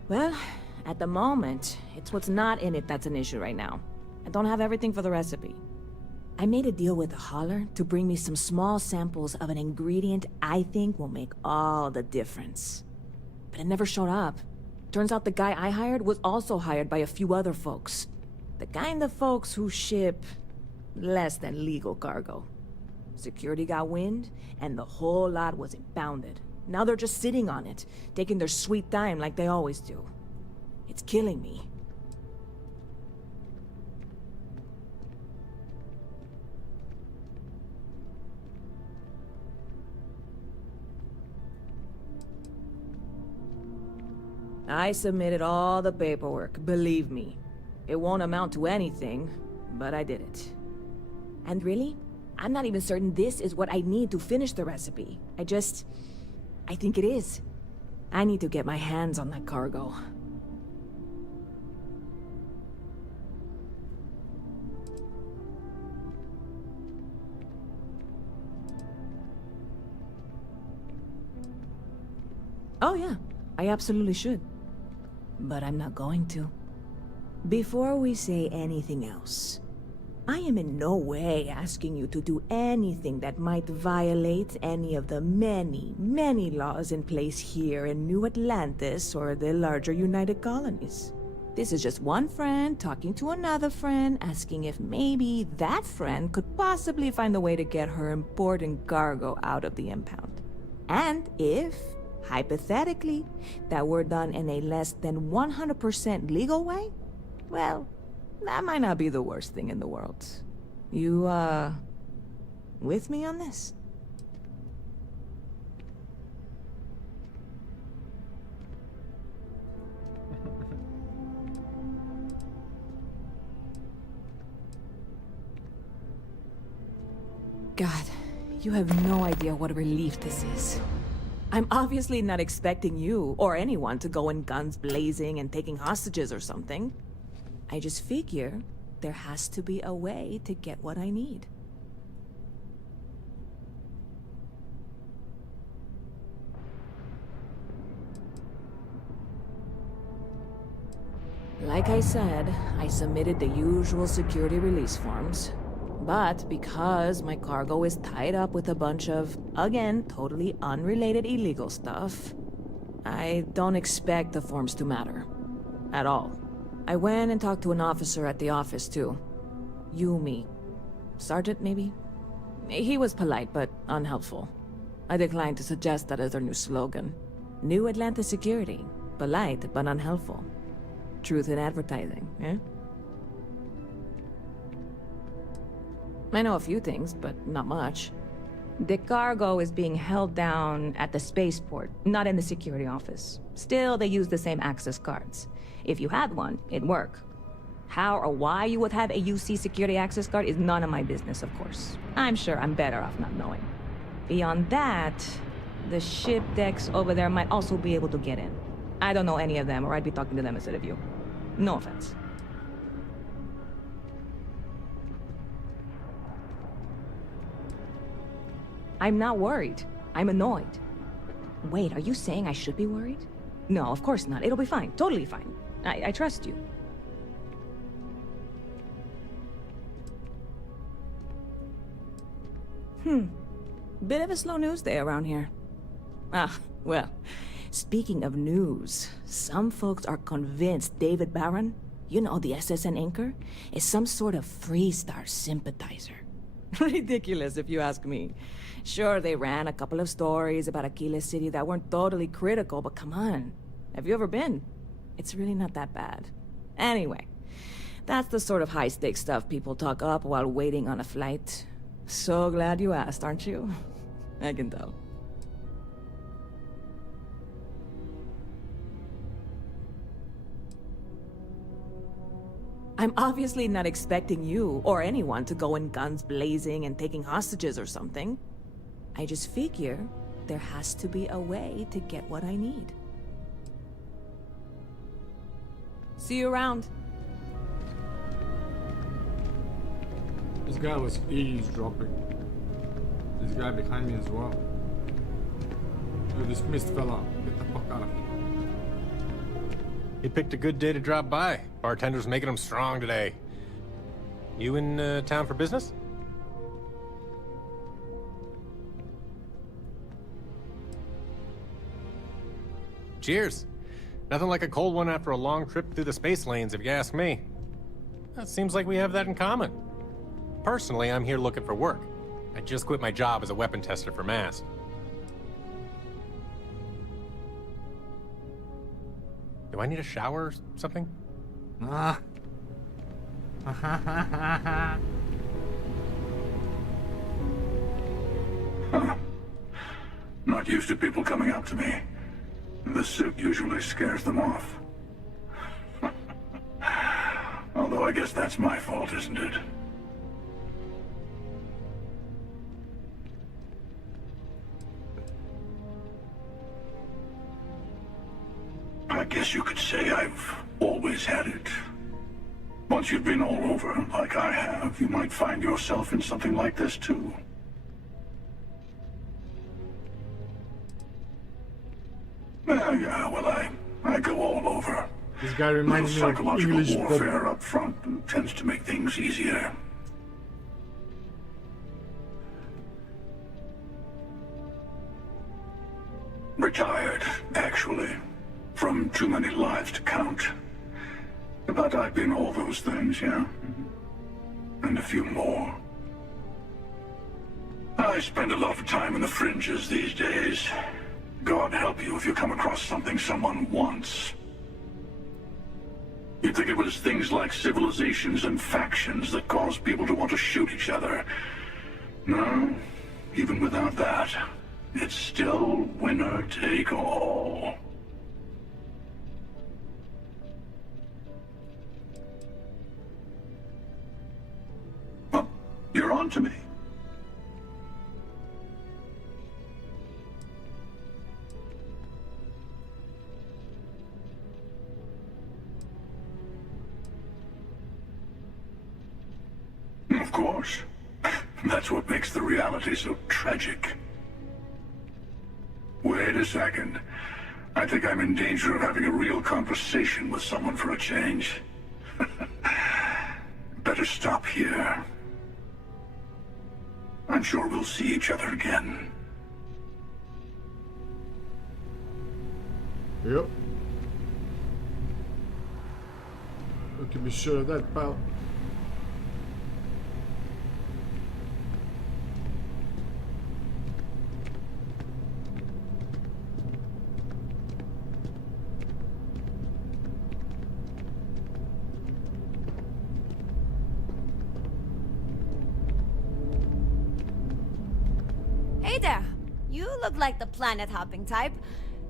Well, at the moment, it's what's not in it that's an issue right now. I don't have everything for the recipe. I made a deal with the hauler to bring me some small samples of an ingredient I think will make all the difference. But it never showed up. Turns out the guy I hired was also hired by a few other folks. The kind of folks who ship less than legal cargo. Security got wind, and the whole lot was impounded. Now they're just sitting on it, taking their sweet time like they always do. It's killing me. I submitted all the paperwork, believe me. It won't amount to anything, but I did it. And really, I'm not even certain this is what I need to finish the recipe. I think it is. I need to get my hands on that cargo. Oh yeah, I absolutely should. But I'm not going to. Before we say anything else, I am in no way asking you to do anything that might violate any of the many, many laws in place here in New Atlantis or the larger United Colonies. This is just one friend talking to another friend, asking if maybe that friend could possibly find a way to get her important cargo out of the impound. And if, hypothetically, that were done in a less than 100% legal way, well, that might not be the worst thing in the world. You, with me on this? God, you have no idea what a relief this is. I'm obviously not expecting you or anyone to go in guns blazing and taking hostages or something. I just figure there has to be a way to get what I need. Like I said, I submitted the usual security release forms. But because my cargo is tied up with a bunch of, again, totally unrelated illegal stuff, I don't expect the forms to matter. At all. I went and talked to an officer at the office, too. Yumi. Sergeant, maybe? He was polite, but unhelpful. I declined to suggest that as their new slogan. New Atlanta security. Polite, but unhelpful. Truth in advertising, eh? I know a few things, but not much. The cargo is being held down at the spaceport, not in the security office. Still, they use the same access cards. If you had one, it'd work. How or why you would have a UC security access card is none of my business, of course. I'm sure I'm better off not knowing. Beyond that, the ship decks over there might also be able to get in. I don't know any of them, or I'd be talking to them instead of you. No offense. I'm not worried. I'm annoyed. Wait, are you saying I should be worried? No, of course not. It'll be fine. Totally fine. I trust you. Bit of a slow news day around here. Ah, well, speaking of news, some folks are convinced David Barron, you know, the SSN anchor, is some sort of Freestar sympathizer. Ridiculous, if you ask me. Sure, they ran a couple of stories about Aquila City that weren't totally critical, but come on. Have you ever been? It's really not that bad. Anyway, that's the sort of high-stakes stuff people talk up while waiting on a flight. So glad you asked, aren't you? I can tell. I'm obviously not expecting you or anyone to go in guns blazing and taking hostages or something. I just figure there has to be a way to get what I need. See you around. This guy was eavesdropping. This guy behind me as well. You're dismissed, fella. Get the fuck out of here. He picked a good day to drop by. Bartender's making him strong today. You in town for business? Cheers. Nothing like a cold one after a long trip through the space lanes, if you ask me. That seems like we have that in common. Personally, I'm here looking for work. I just quit my job as a weapon tester for MAST. Do I need a shower or something? Ah. Huh. Not used to people coming up to me. The suit usually scares them off. Although I guess that's my fault, isn't it? I guess you could say I've always had it. Once you've been all over, like I have, you might find yourself in something like this too. Yeah, well, I go all over. This guy reminds me of English warfare up front tends to make things easier. Retired, actually. From too many lives to count. But I've been all those things, yeah? And a few more. I spend a lot of time in the fringes these days. God help you if you come across something someone wants. You'd think it was things like civilizations and factions that cause people to want to shoot each other. No, even without that, it's still winner take all. Well, you're on to me. Of course. That's what makes the reality so tragic. Wait a second. I think I'm in danger of having a real conversation with someone for a change. Better stop here. I'm sure we'll see each other again. Yep. We can be sure of that, pal. Hey there! You look like the planet-hopping type.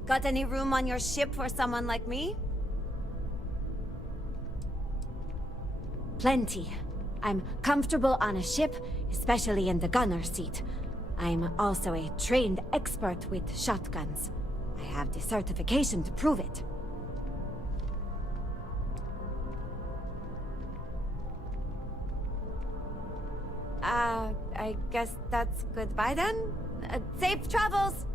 Got any room on your ship for someone like me? Plenty. I'm comfortable on a ship, especially in the gunner seat. I'm also a trained expert with shotguns. I have the certification to prove it. I guess that's goodbye then? Safe travels!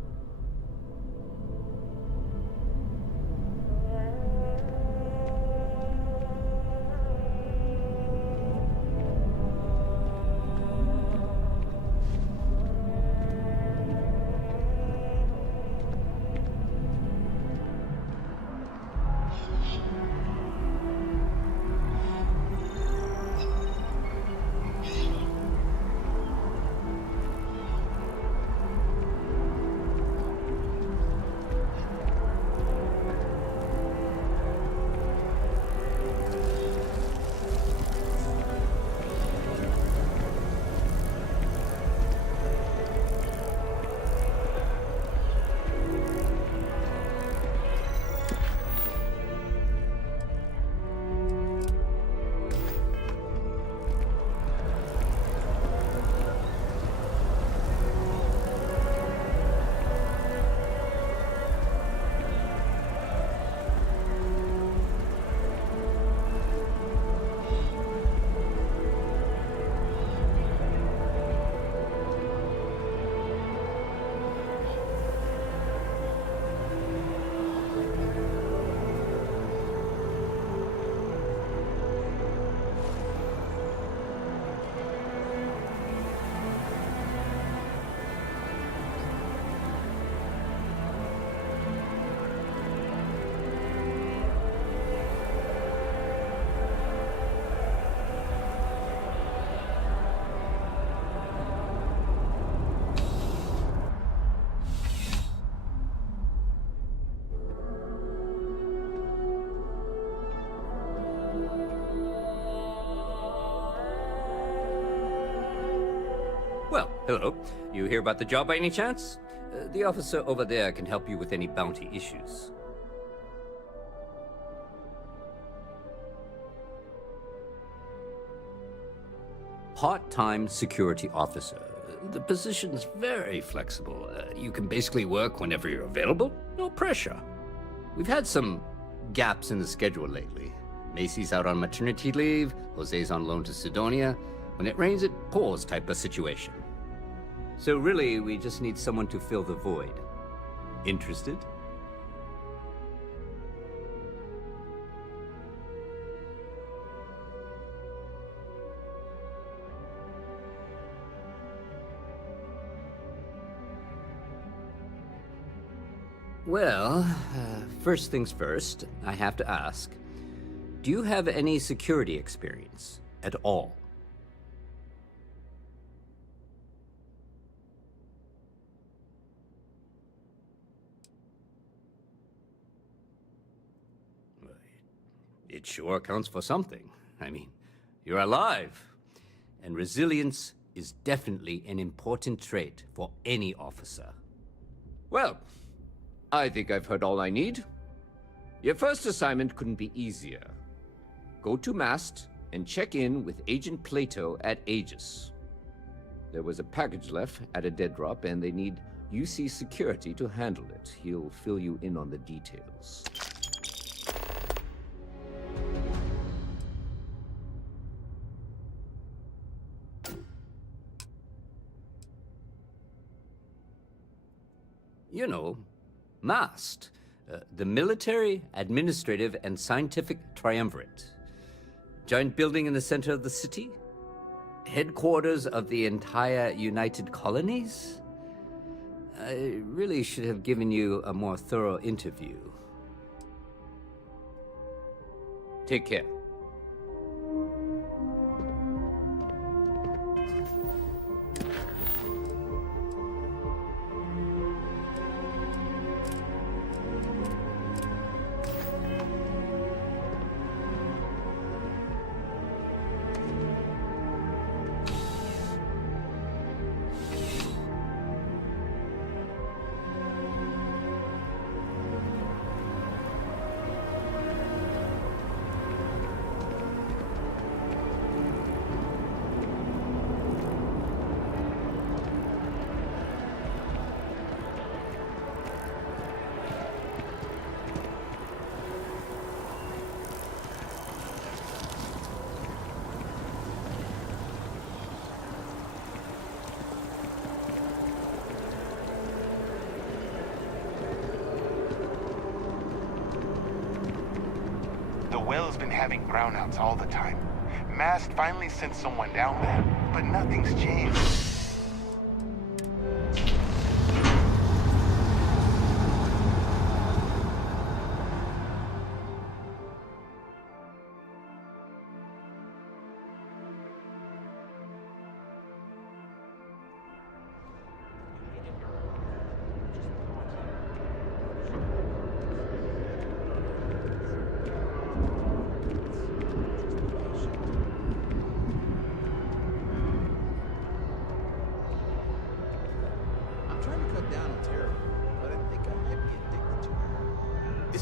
Well, hello. You hear about the job by any chance? The officer over there can help you with any bounty issues. Part-time security officer. The position's very flexible. You can basically work whenever you're available. No pressure. We've had some gaps in the schedule lately. Macy's out on maternity leave, Jose's on loan to Sidonia. When it rains, it pours type of situation. So really, we just need someone to fill the void. Interested? Well, first things first, I have to ask, do you have any security experience at all? It sure counts for something. I mean, you're alive. And resilience is definitely an important trait for any officer. Well, I think I've heard all I need. Your first assignment couldn't be easier. Go to Mast and check in with Agent Plato at Aegis. There was a package left at a dead drop, and they need UC security to handle it. He'll fill you in on the details. You know, MAST, the Military, Administrative, and Scientific Triumvirate. Giant building in the center of the city. headquarters of the entire United Colonies? I really should have given you a more thorough interview. Take care. The well's been having brownouts all the time. Mast finally sent someone down there, but nothing's changed.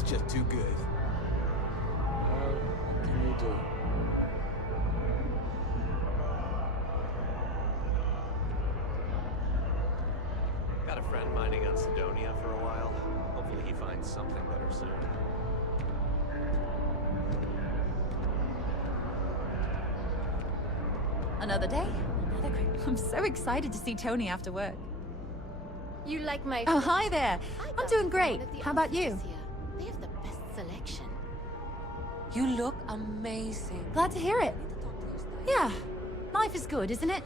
Just too good. What can you do? Got a friend mining on Sidonia for a while. Hopefully he finds something better soon. Another day, another group. I'm so excited to see Tony after work. You like my... Oh, hi there. I'm doing great. How about you? They have the best selection. You look amazing. Glad to hear it. Yeah, life is good, isn't it?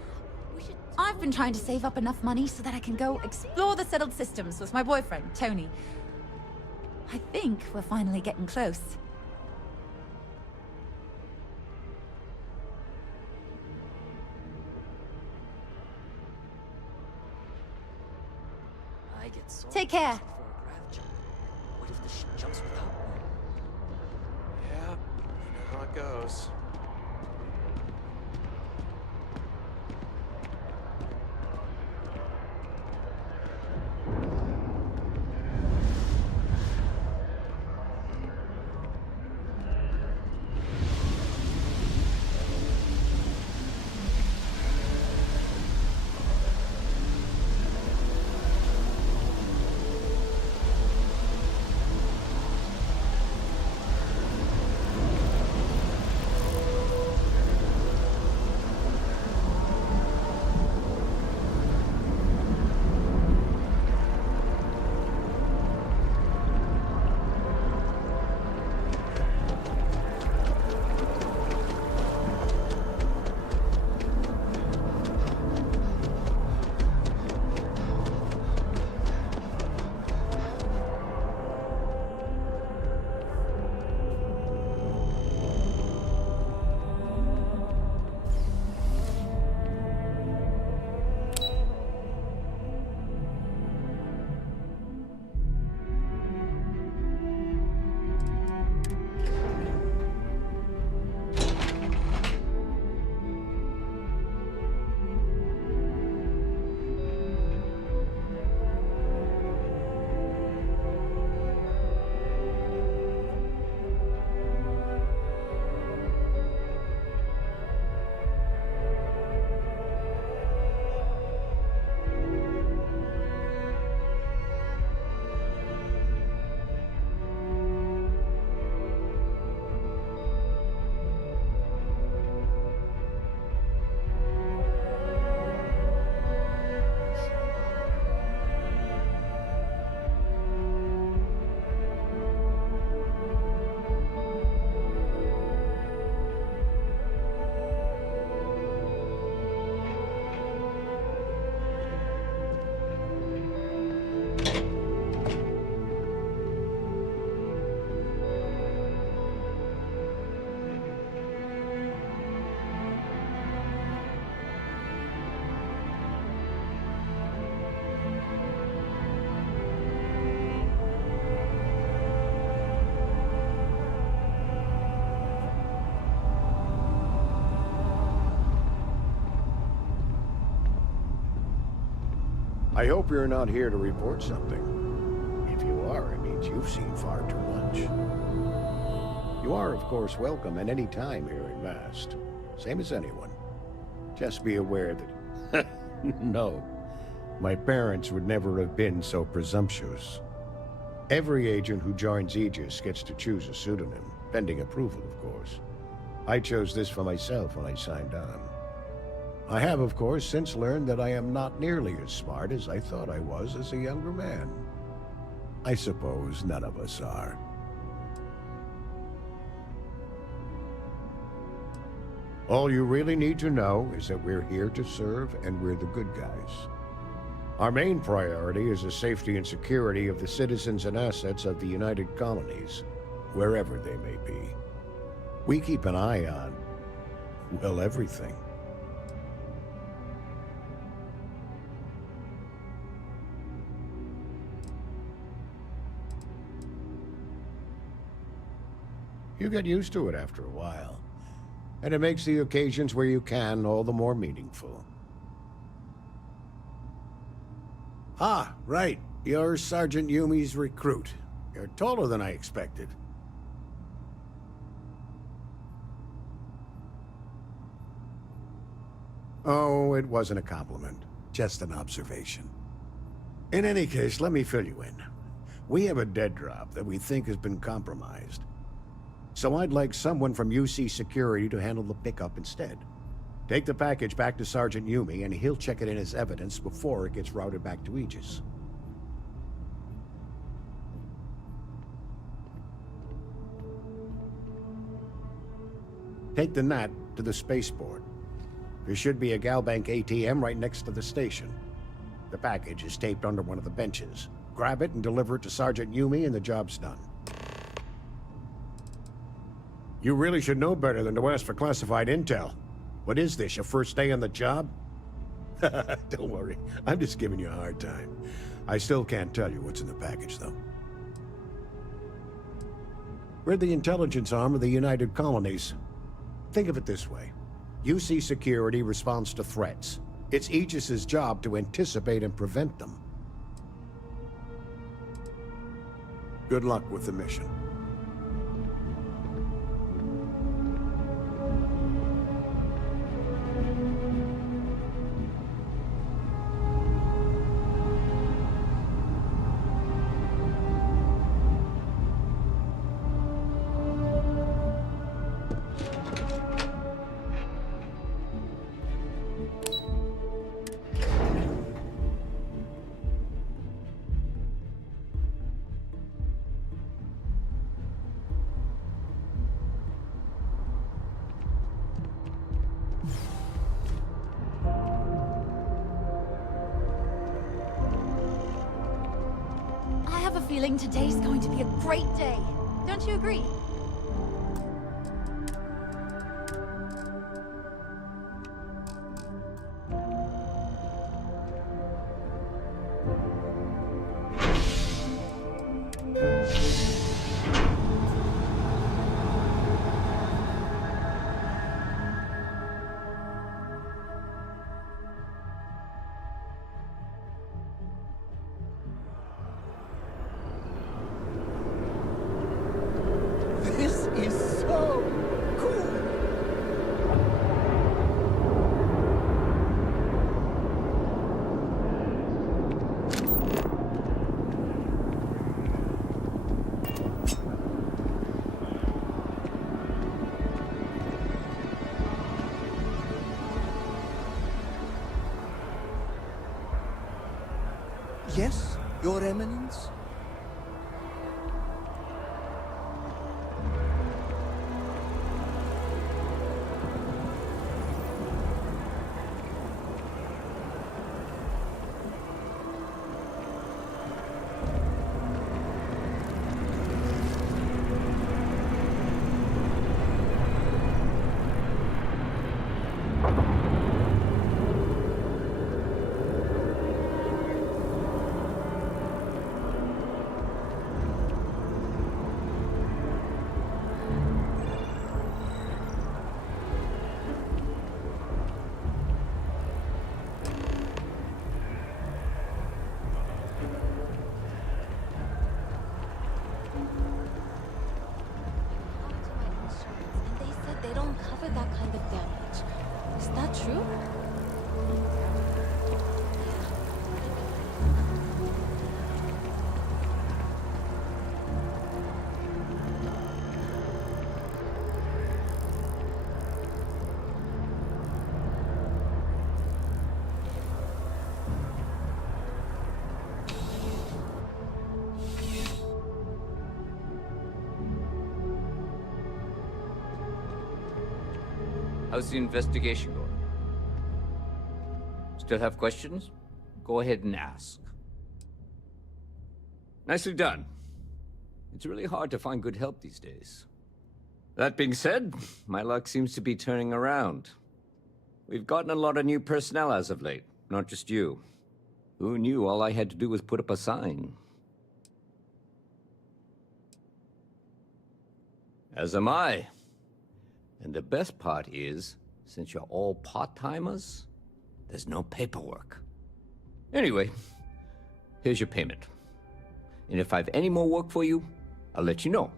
I've been trying to save up enough money so that I can go explore the settled systems with my boyfriend, Tony. I think we're finally getting close. I get so Take care. What if the ship jumps without me? Yeah, you know how it goes. I hope you're not here to report something. If you are, it means you've seen far too much. You are, of course, welcome at any time here in Mast. Same as anyone. Just be aware that... No. My parents would never have been so presumptuous. Every agent who joins Aegis gets to choose a pseudonym, pending approval, of course. I chose this for myself when I signed on. I have, of course, since learned that I am not nearly as smart as I thought I was as a younger man. I suppose none of us are. All you really need to know is that we're here to serve, and we're the good guys. Our main priority is the safety and security of the citizens and assets of the United Colonies, wherever they may be. We keep an eye on, well, everything. You get used to it after a while, and it makes the occasions where you can all the more meaningful. Ah, right. You're Sergeant Yumi's recruit. You're taller than I expected. Oh, it wasn't a compliment. Just an observation. In any case, let me fill you in. We have a dead drop that we think has been compromised. So I'd like someone from UC Security to handle the pickup instead. Take the package back to Sergeant Yumi, and he'll check it in as evidence before it gets routed back to Aegis. Take the NAT to the spaceport. There should be a Galbank ATM right next to the station. The package is taped under one of the benches. Grab it and deliver it to Sergeant Yumi, and the job's done. You really should know better than to ask for classified intel. What is this, your first day on the job? Don't worry, I'm just giving you a hard time. I still can't tell you what's in the package, though. We're the intelligence arm of the United Colonies. Think of it this way. UC Security responds to threats. It's Aegis's job to anticipate and prevent them. Good luck with the mission. I have a feeling today's going to be a great day. Don't you agree? This is so cool! Yes, Your Eminence? How's the investigation going? Still have questions? Go ahead and ask. Nicely done. It's really hard to find good help these days. That being said, my luck seems to be turning around. We've gotten a lot of new personnel as of late, not just you. Who knew all I had to do was put up a sign? As am I. And the best part is, since you're all part-timers, there's no paperwork. Anyway, here's your payment. And if I have any more work for you, I'll let you know.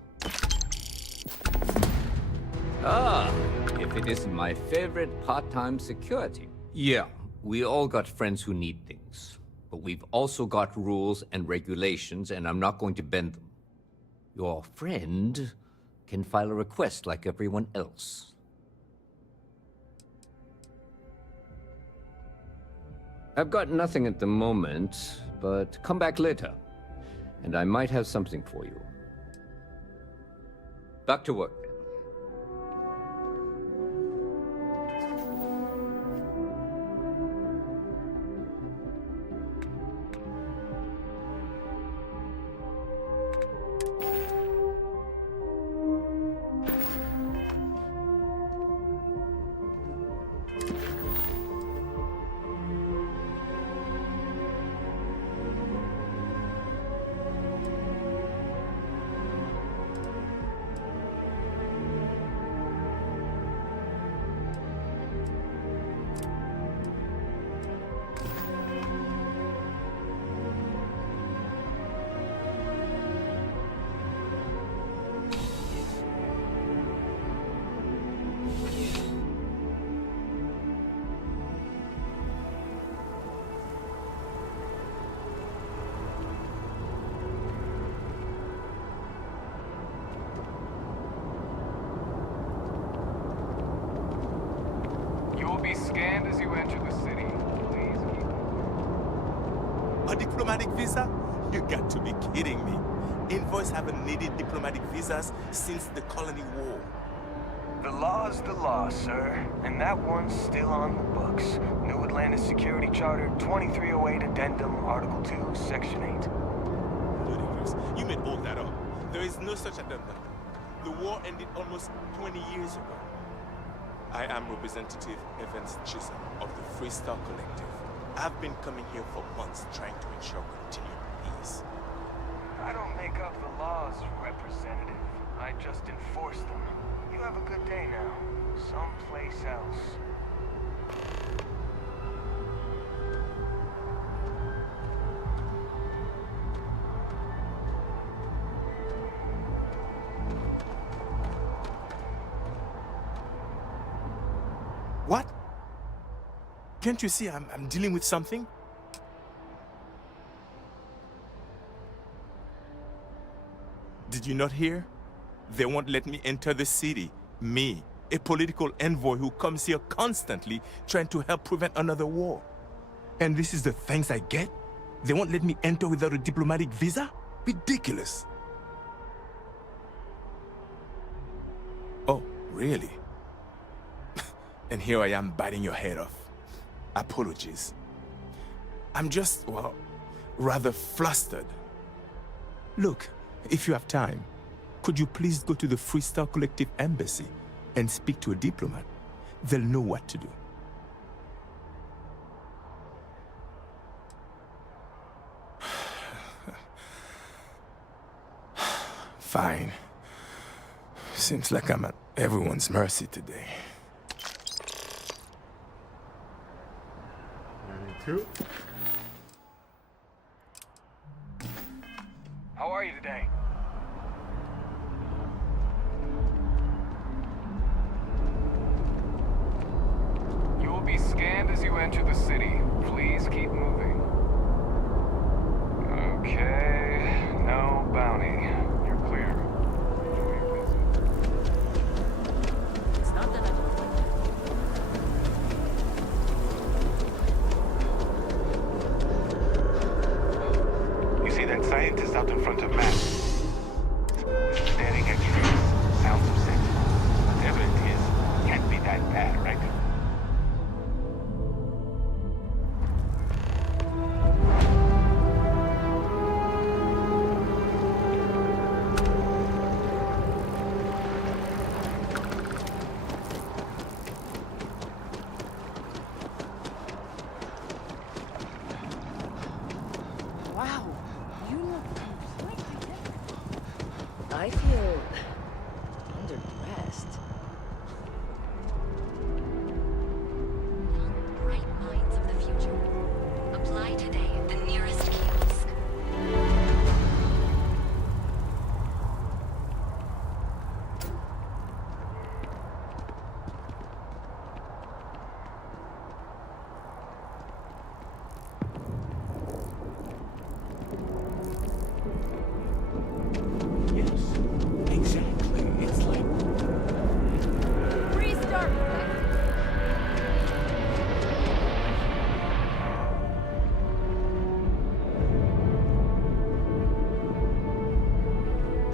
Ah, if it isn't my favorite part-time security. Yeah, we all got friends who need things. But we've also got rules and regulations, and I'm not going to bend them. Your friend can file a request like everyone else. I've got nothing at the moment, but come back later, and I might have something for you. Back to work. Be scanned as you enter the city. Please keep... A diplomatic visa? You got to be kidding me. Envoys haven't needed diplomatic visas since the Colony War. The law's the law, sir. And that one's still on the books. New Atlantis Security Charter 2308 Addendum, Article 2, Section 8. Ludicrous. You made all that up. There is no such addendum. The war ended almost 20 years ago. I am Representative Evans Chisholm of the Freestar Collective. I've been coming here for months trying to ensure continued peace. I don't make up the laws, Representative. I just enforce them. You have a good day now. Someplace else. What? Can't you see I'm dealing with something? Did you not hear? They won't let me enter the city. Me, a political envoy who comes here constantly trying to help prevent another war. And this is the thanks I get? They won't let me enter without a diplomatic visa? Ridiculous. Oh, really? And here I am biting your head off. Apologies. I'm just, well, rather flustered. Look, if you have time, could you please go to the Freestar Collective Embassy and speak to a diplomat? They'll know what to do. Fine. Seems like I'm at everyone's mercy today. 92. How are you today? You will be scanned as you enter the city. Please keep moving. Okay, no bounty. You're clear. Enjoy your visit. It's not that I'm... You see that scientist out in front of Matt? Staring at you. Sounds upset. Whatever it is, can't be that bad, right?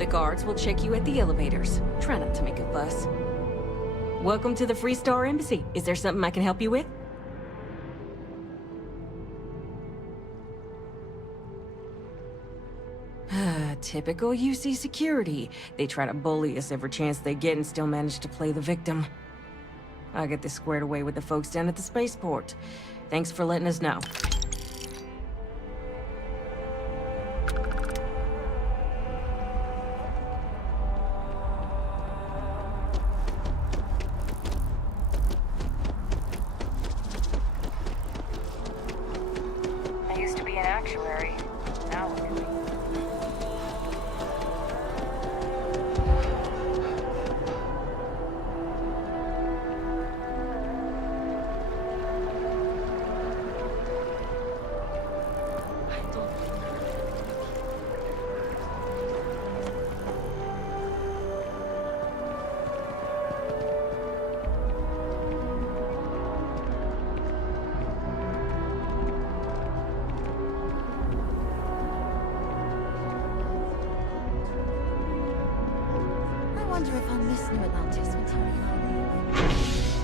guards will check you at the elevators. Try not to make a fuss. Welcome to the Free Star Embassy. Is there something I can help you with? Typical UC security. They try to bully us every chance they get and still manage to play the victim. I'll get this squared away with the folks down at the spaceport. Thanks for letting us know. I used to be an actuary. Now look at me. I wonder if I'll miss New Atlantis when Tony and I leave.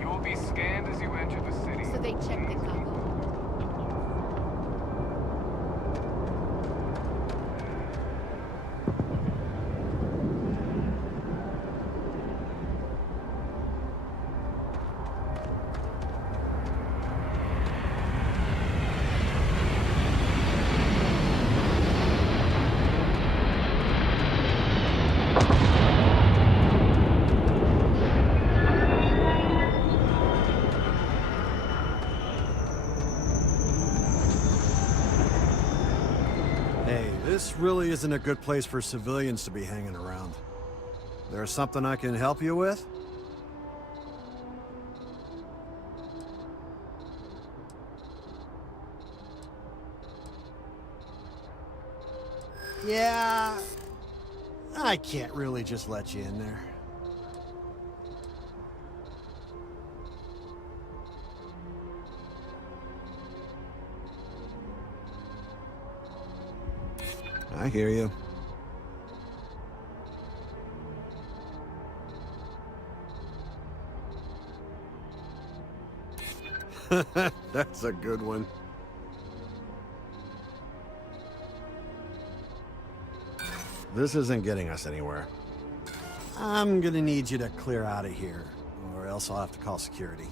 You will be scanned as you enter the city. So they check the cargo. Hey, this really isn't a good place for civilians to be hanging around. There's something I can help you with? Yeah, I can't really just let you in there. I hear you. That's a good one. This isn't getting us anywhere. I'm gonna need you to clear out of here, or else I'll have to call security.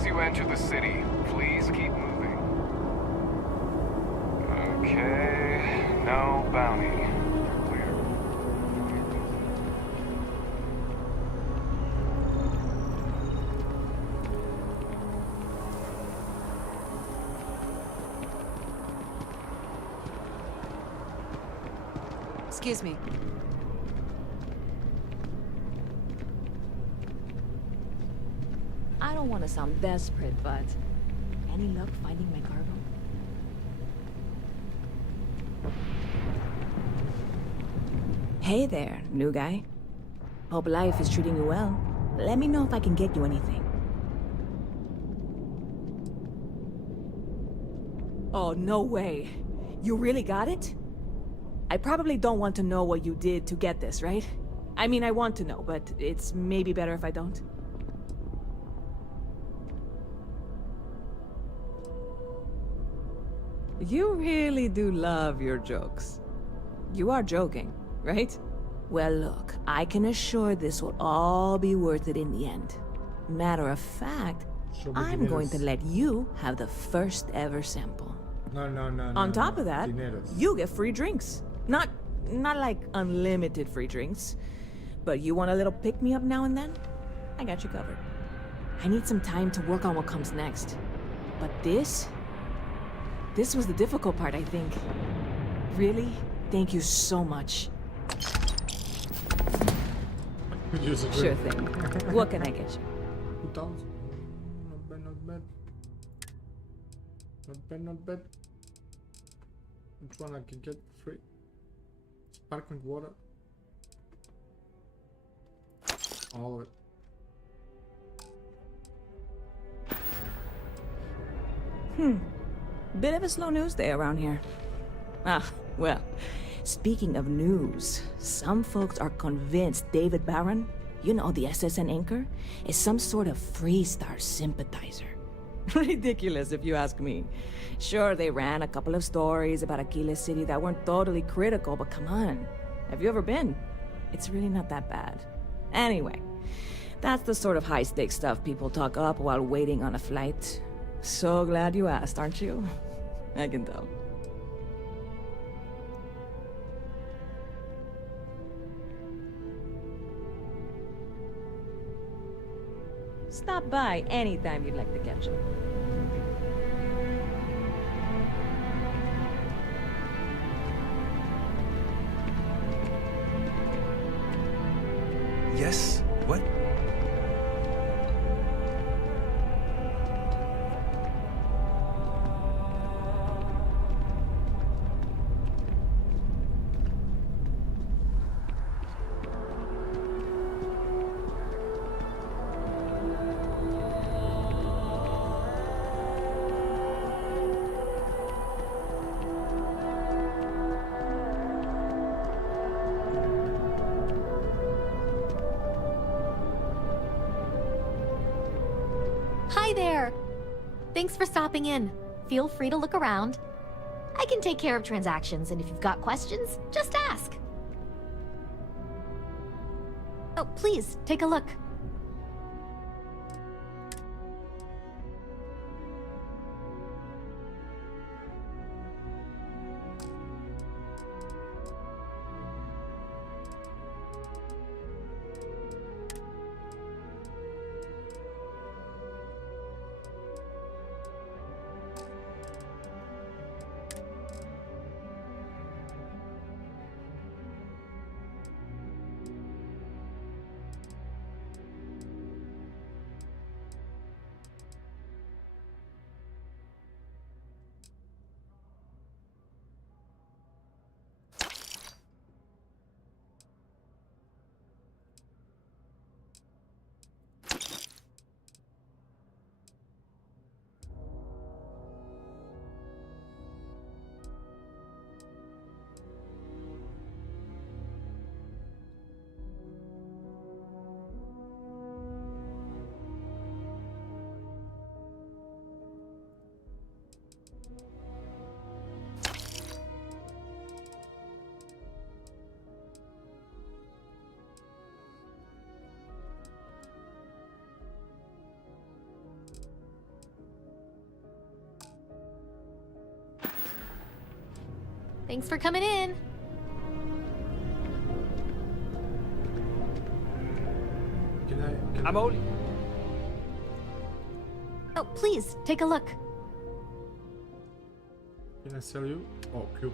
as you enter the city, please keep moving. Okay, no bounty. Clear. Excuse me. I don't want to sound desperate, but any luck finding my cargo? Hey there, new guy. Hope life is treating you well. Let me know if I can get you anything. Oh, no way. You really got it? I probably don't want to know what you did to get this, right? I mean, I want to know, but it's maybe better if I don't. You really do love your jokes. You are joking, right? Well, look, I can assure this will all be worth it in the end. Matter of fact, I'm going to let you have the first ever sample. No. On top of that, you get free drinks. Not like unlimited free drinks, but you want a little pick-me-up now and then? I got you covered. I need some time to work on what comes next. But this was the difficult part, I think. Really? Thank you so much. Sure thing. What can I get you? 2000. Not bad. Not bad. Which one I can get free? Sparkling water. All of it. Bit of a slow news day around here. Ah, well, speaking of news, some folks are convinced David Barron, you know, the SSN anchor, is some sort of Freestar sympathizer. Ridiculous, if you ask me. Sure, they ran a couple of stories about Aquila City that weren't totally critical, but come on. Have you ever been? It's really not that bad. Anyway, that's the sort of high-stakes stuff people talk up while waiting on a flight. So glad you asked, aren't you? I can tell. Stop by anytime you'd like to catch up. Yes? What? Hi there! Thanks for stopping in. Feel free to look around. I can take care of transactions, and if you've got questions, just ask. Oh, please, take a look. Thanks for coming in. I'm Huly. Oh, please, take a look. Can I sell you? Oh, cool.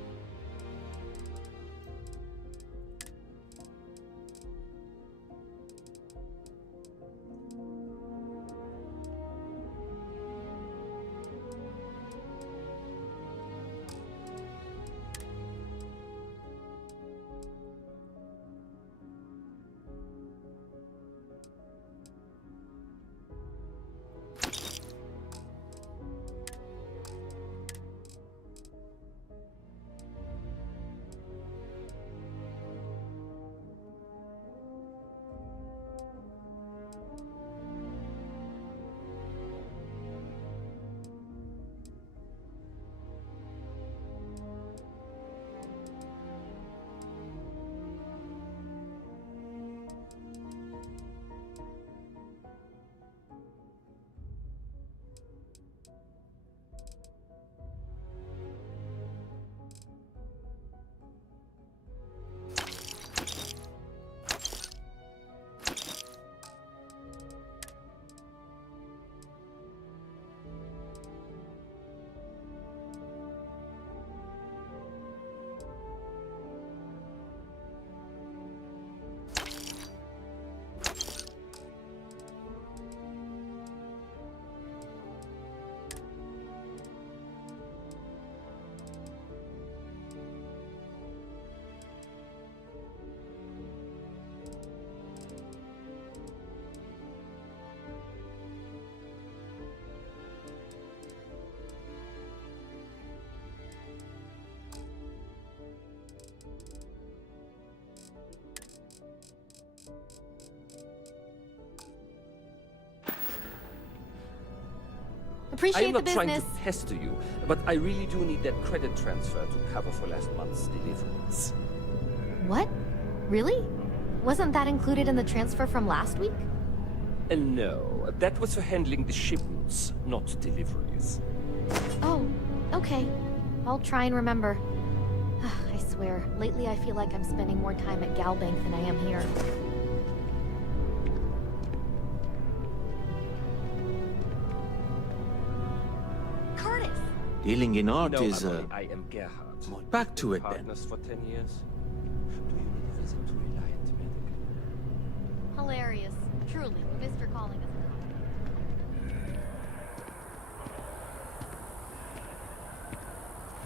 Appreciate I'm not the trying business. to pester you, but I really do need that credit transfer to cover for last month's deliveries. What? Really? Wasn't that included in the transfer from last week? No, that was for handling the shipments, not deliveries. Oh, okay. I'll try and remember. I swear, lately I feel like I'm spending more time at Galbank than I am here. Curtis! Dealing in art No, is Emily, I am Gerhard. back to it then. Partners for 10 years. Do you need a visit to Reliant Medical? Hilarious. Truly, Mr. Calling us.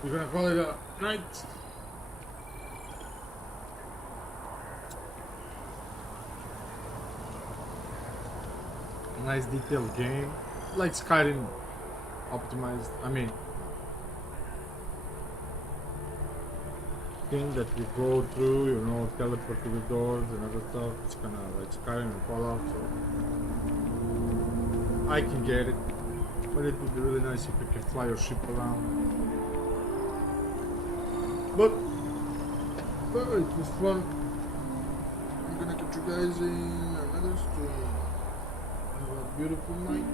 We're gonna call it a night. Nice detailed game, like Skyrim optimized. I mean, thing that you go through, you know, teleport to the doors and other stuff. It's kind of like Skyrim and Fallout, so I can get it. But it would be really nice if you can fly your ship around. But it was fun. I'm gonna catch you guys in another stream. Have a beautiful night.